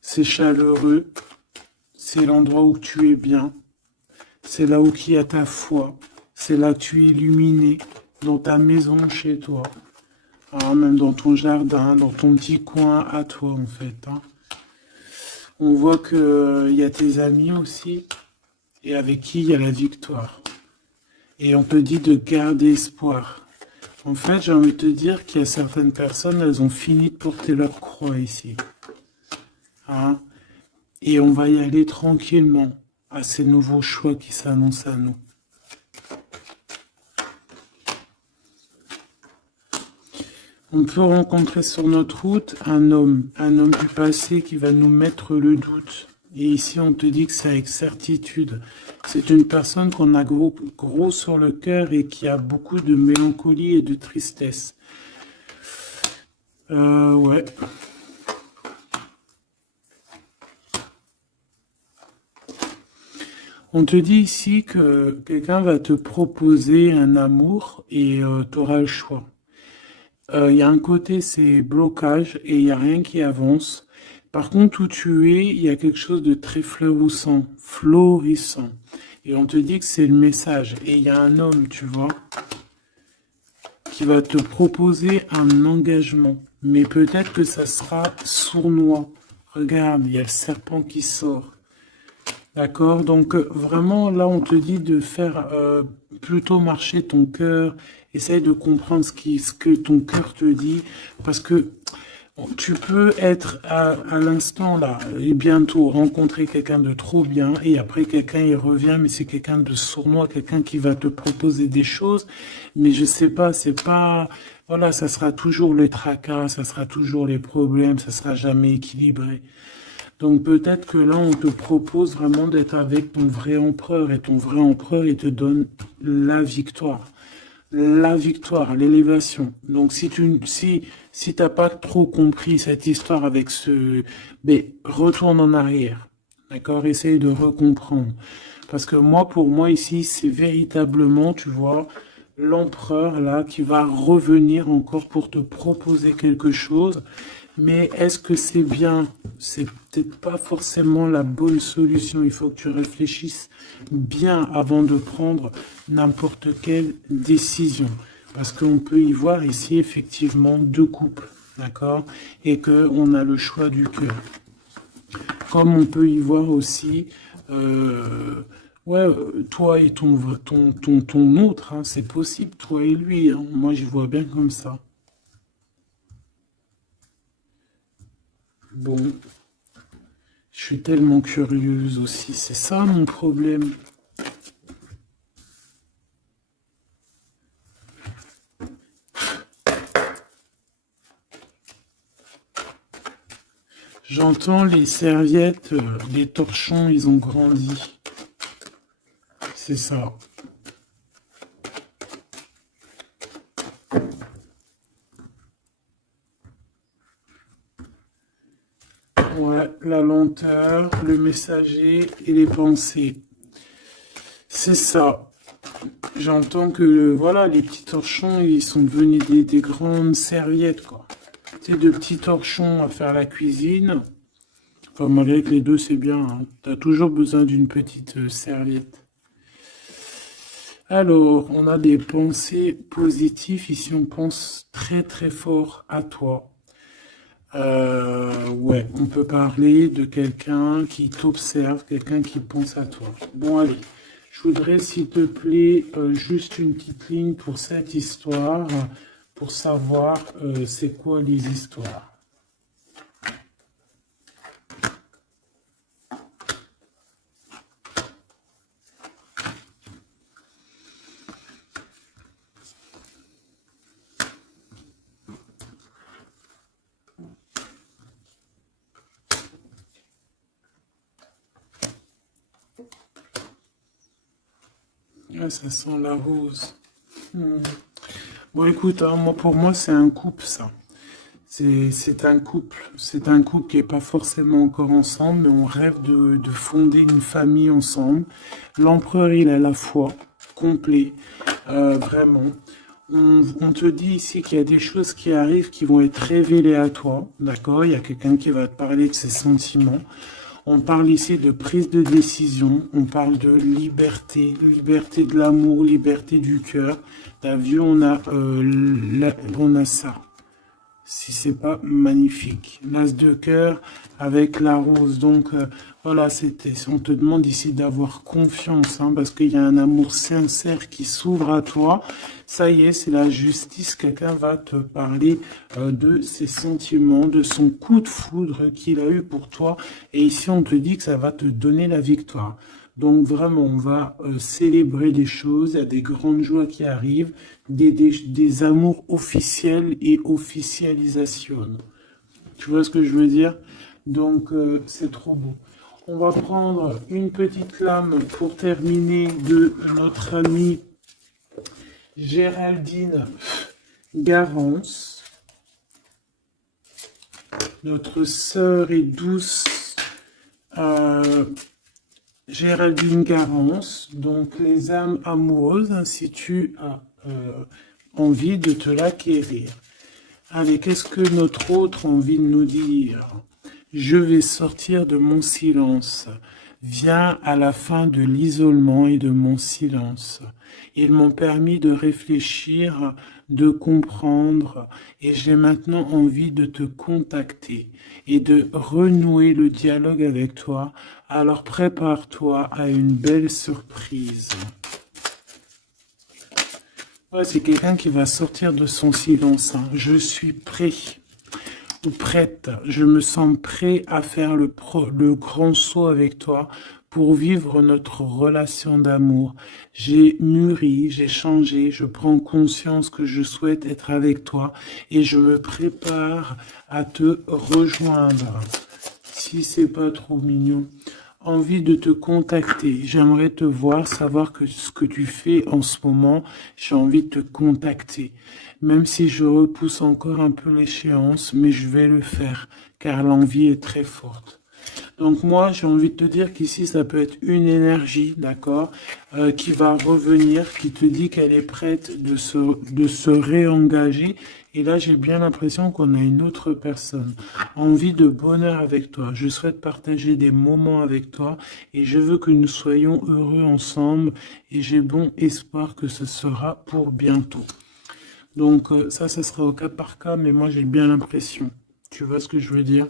c'est chaleureux, c'est l'endroit où tu es bien, c'est là où il y a ta foi, c'est là que tu es illuminé, dans ta maison, chez toi, hein, même dans ton jardin, dans ton petit coin à toi, en fait, hein. On voit qu'il y a tes amis aussi, et avec qui il y a la victoire. Et on te dit de garder espoir. En fait, j'ai envie de te dire qu'il y a certaines personnes, elles ont fini de porter leur croix ici, hein. Et on va y aller tranquillement à ces nouveaux choix qui s'annoncent à nous. On peut rencontrer sur notre route un homme du passé qui va nous mettre le doute. Et ici, on te dit que c'est avec certitude. C'est une personne qu'on a gros sur le cœur et qui a beaucoup de mélancolie et de tristesse. Ouais. On te dit ici que quelqu'un va te proposer un amour et tu auras le choix. Il y a un côté, c'est blocage et il n'y a rien qui avance. Par contre, où tu es, il y a quelque chose de très florissant. Et on te dit que c'est le message. Et il y a un homme, tu vois, qui va te proposer un engagement. Mais peut-être que ça sera sournois. Regarde, il y a le serpent qui sort. D'accord? Donc vraiment, là, on te dit de faire plutôt marcher ton cœur. Essaye de comprendre ce que ton cœur te dit. Parce que Tu peux être à l'instant là et bientôt rencontrer quelqu'un de trop bien et après quelqu'un il revient mais c'est quelqu'un de sournois, quelqu'un qui va te proposer des choses mais je sais pas, c'est pas voilà, ça sera toujours les tracas, ça sera toujours les problèmes, ça sera jamais équilibré. Donc peut-être que là on te propose vraiment d'être avec ton vrai empereur et ton vrai empereur il te donne la victoire. La victoire, l'élévation. Donc si t'as pas trop compris cette histoire avec ce, ben retourne en arrière, d'accord? Essaye de recomprendre. Parce que moi, pour moi ici, c'est véritablement, tu vois, l'empereur là qui va revenir encore pour te proposer quelque chose. Mais est-ce que c'est bien? C'est peut-être pas forcément la bonne solution. Il faut que tu réfléchisses bien avant de prendre n'importe quelle décision. Parce qu'on peut y voir ici effectivement deux couples, d'accord? Et qu'on a le choix du cœur. Comme on peut y voir aussi, ouais, toi et ton autre, hein, c'est possible, toi et lui, hein. Moi, je vois bien comme ça. Bon, je suis tellement curieuse aussi, c'est ça mon problème. J'entends les serviettes, les torchons, ils ont grandi. C'est ça. Ouais, la lenteur, le messager et les pensées. C'est ça. J'entends que, voilà, les petits torchons, ils sont devenus des grandes serviettes, quoi. C'est de petits torchons à faire la cuisine. Enfin, malgré que les deux, c'est bien, hein. T'as toujours besoin d'une petite serviette. Alors, on a des pensées positives. Ici, on pense très très fort à toi. Ouais, on peut parler de quelqu'un qui t'observe, quelqu'un qui pense à toi. Bon, allez, je voudrais, s'il te plaît, juste une petite ligne pour cette histoire, pour savoir c'est quoi les histoires. Ah, ça sent la rose. Hmm. Bon, écoute, hein, moi, pour moi, c'est un couple, ça. C'est un couple. C'est un couple qui n'est pas forcément encore ensemble, mais on rêve de fonder une famille ensemble. L'empereur, il a la foi, complet, vraiment. On te dit ici qu'il y a des choses qui arrivent qui vont être révélées à toi, d'accord? Il y a quelqu'un qui va te parler de ses sentiments. On parle ici de prise de décision, on parle de liberté, liberté de l'amour, liberté du cœur. T'as vu, on a ça. Si c'est pas magnifique. L'as de cœur avec la rose. Donc voilà, on te demande ici d'avoir confiance, hein, parce qu'il y a un amour sincère qui s'ouvre à toi. Ça y est, c'est la justice. Quelqu'un va te parler de ses sentiments, de son coup de foudre qu'il a eu pour toi. Et ici, on te dit que ça va te donner la victoire. Donc vraiment, on va célébrer des choses, il y a des grandes joies qui arrivent, des amours officiels et officialisation. Tu vois ce que je veux dire? Donc c'est trop beau. On va prendre une petite lame pour terminer de notre amie Géraldine Garance, notre sœur et douce Géraldine Garance, donc les âmes amoureuses, hein, si tu as envie de te l'acquérir. Allez, qu'est-ce que notre autre a envie de nous dire? Je vais sortir de mon silence. Viens à la fin de l'isolement et de mon silence. Ils m'ont permis de réfléchir, de comprendre, et j'ai maintenant envie de te contacter et de renouer le dialogue avec toi. Alors prépare-toi à une belle surprise. Ouais, c'est quelqu'un qui va sortir de son silence, hein. Je suis prêt. prête, je me sens prêt à faire le grand saut avec toi pour vivre notre relation d'amour. J'ai mûri, j'ai changé, je prends conscience que je souhaite être avec toi et je me prépare à te rejoindre. Si c'est pas trop mignon. Envie de te contacter. J'aimerais te voir, savoir que ce que tu fais en ce moment, j'ai envie de te contacter. Même si je repousse encore un peu l'échéance, mais je vais le faire, car l'envie est très forte. Donc moi, j'ai envie de te dire qu'ici, ça peut être une énergie, d'accord, qui va revenir, qui te dit qu'elle est prête de se réengager. Et là, j'ai bien l'impression qu'on a une autre personne. Envie de bonheur avec toi. Je souhaite partager des moments avec toi et je veux que nous soyons heureux ensemble et j'ai bon espoir que ce sera pour bientôt. Donc ça sera au cas par cas, mais moi j'ai bien l'impression. Tu vois ce que je veux dire?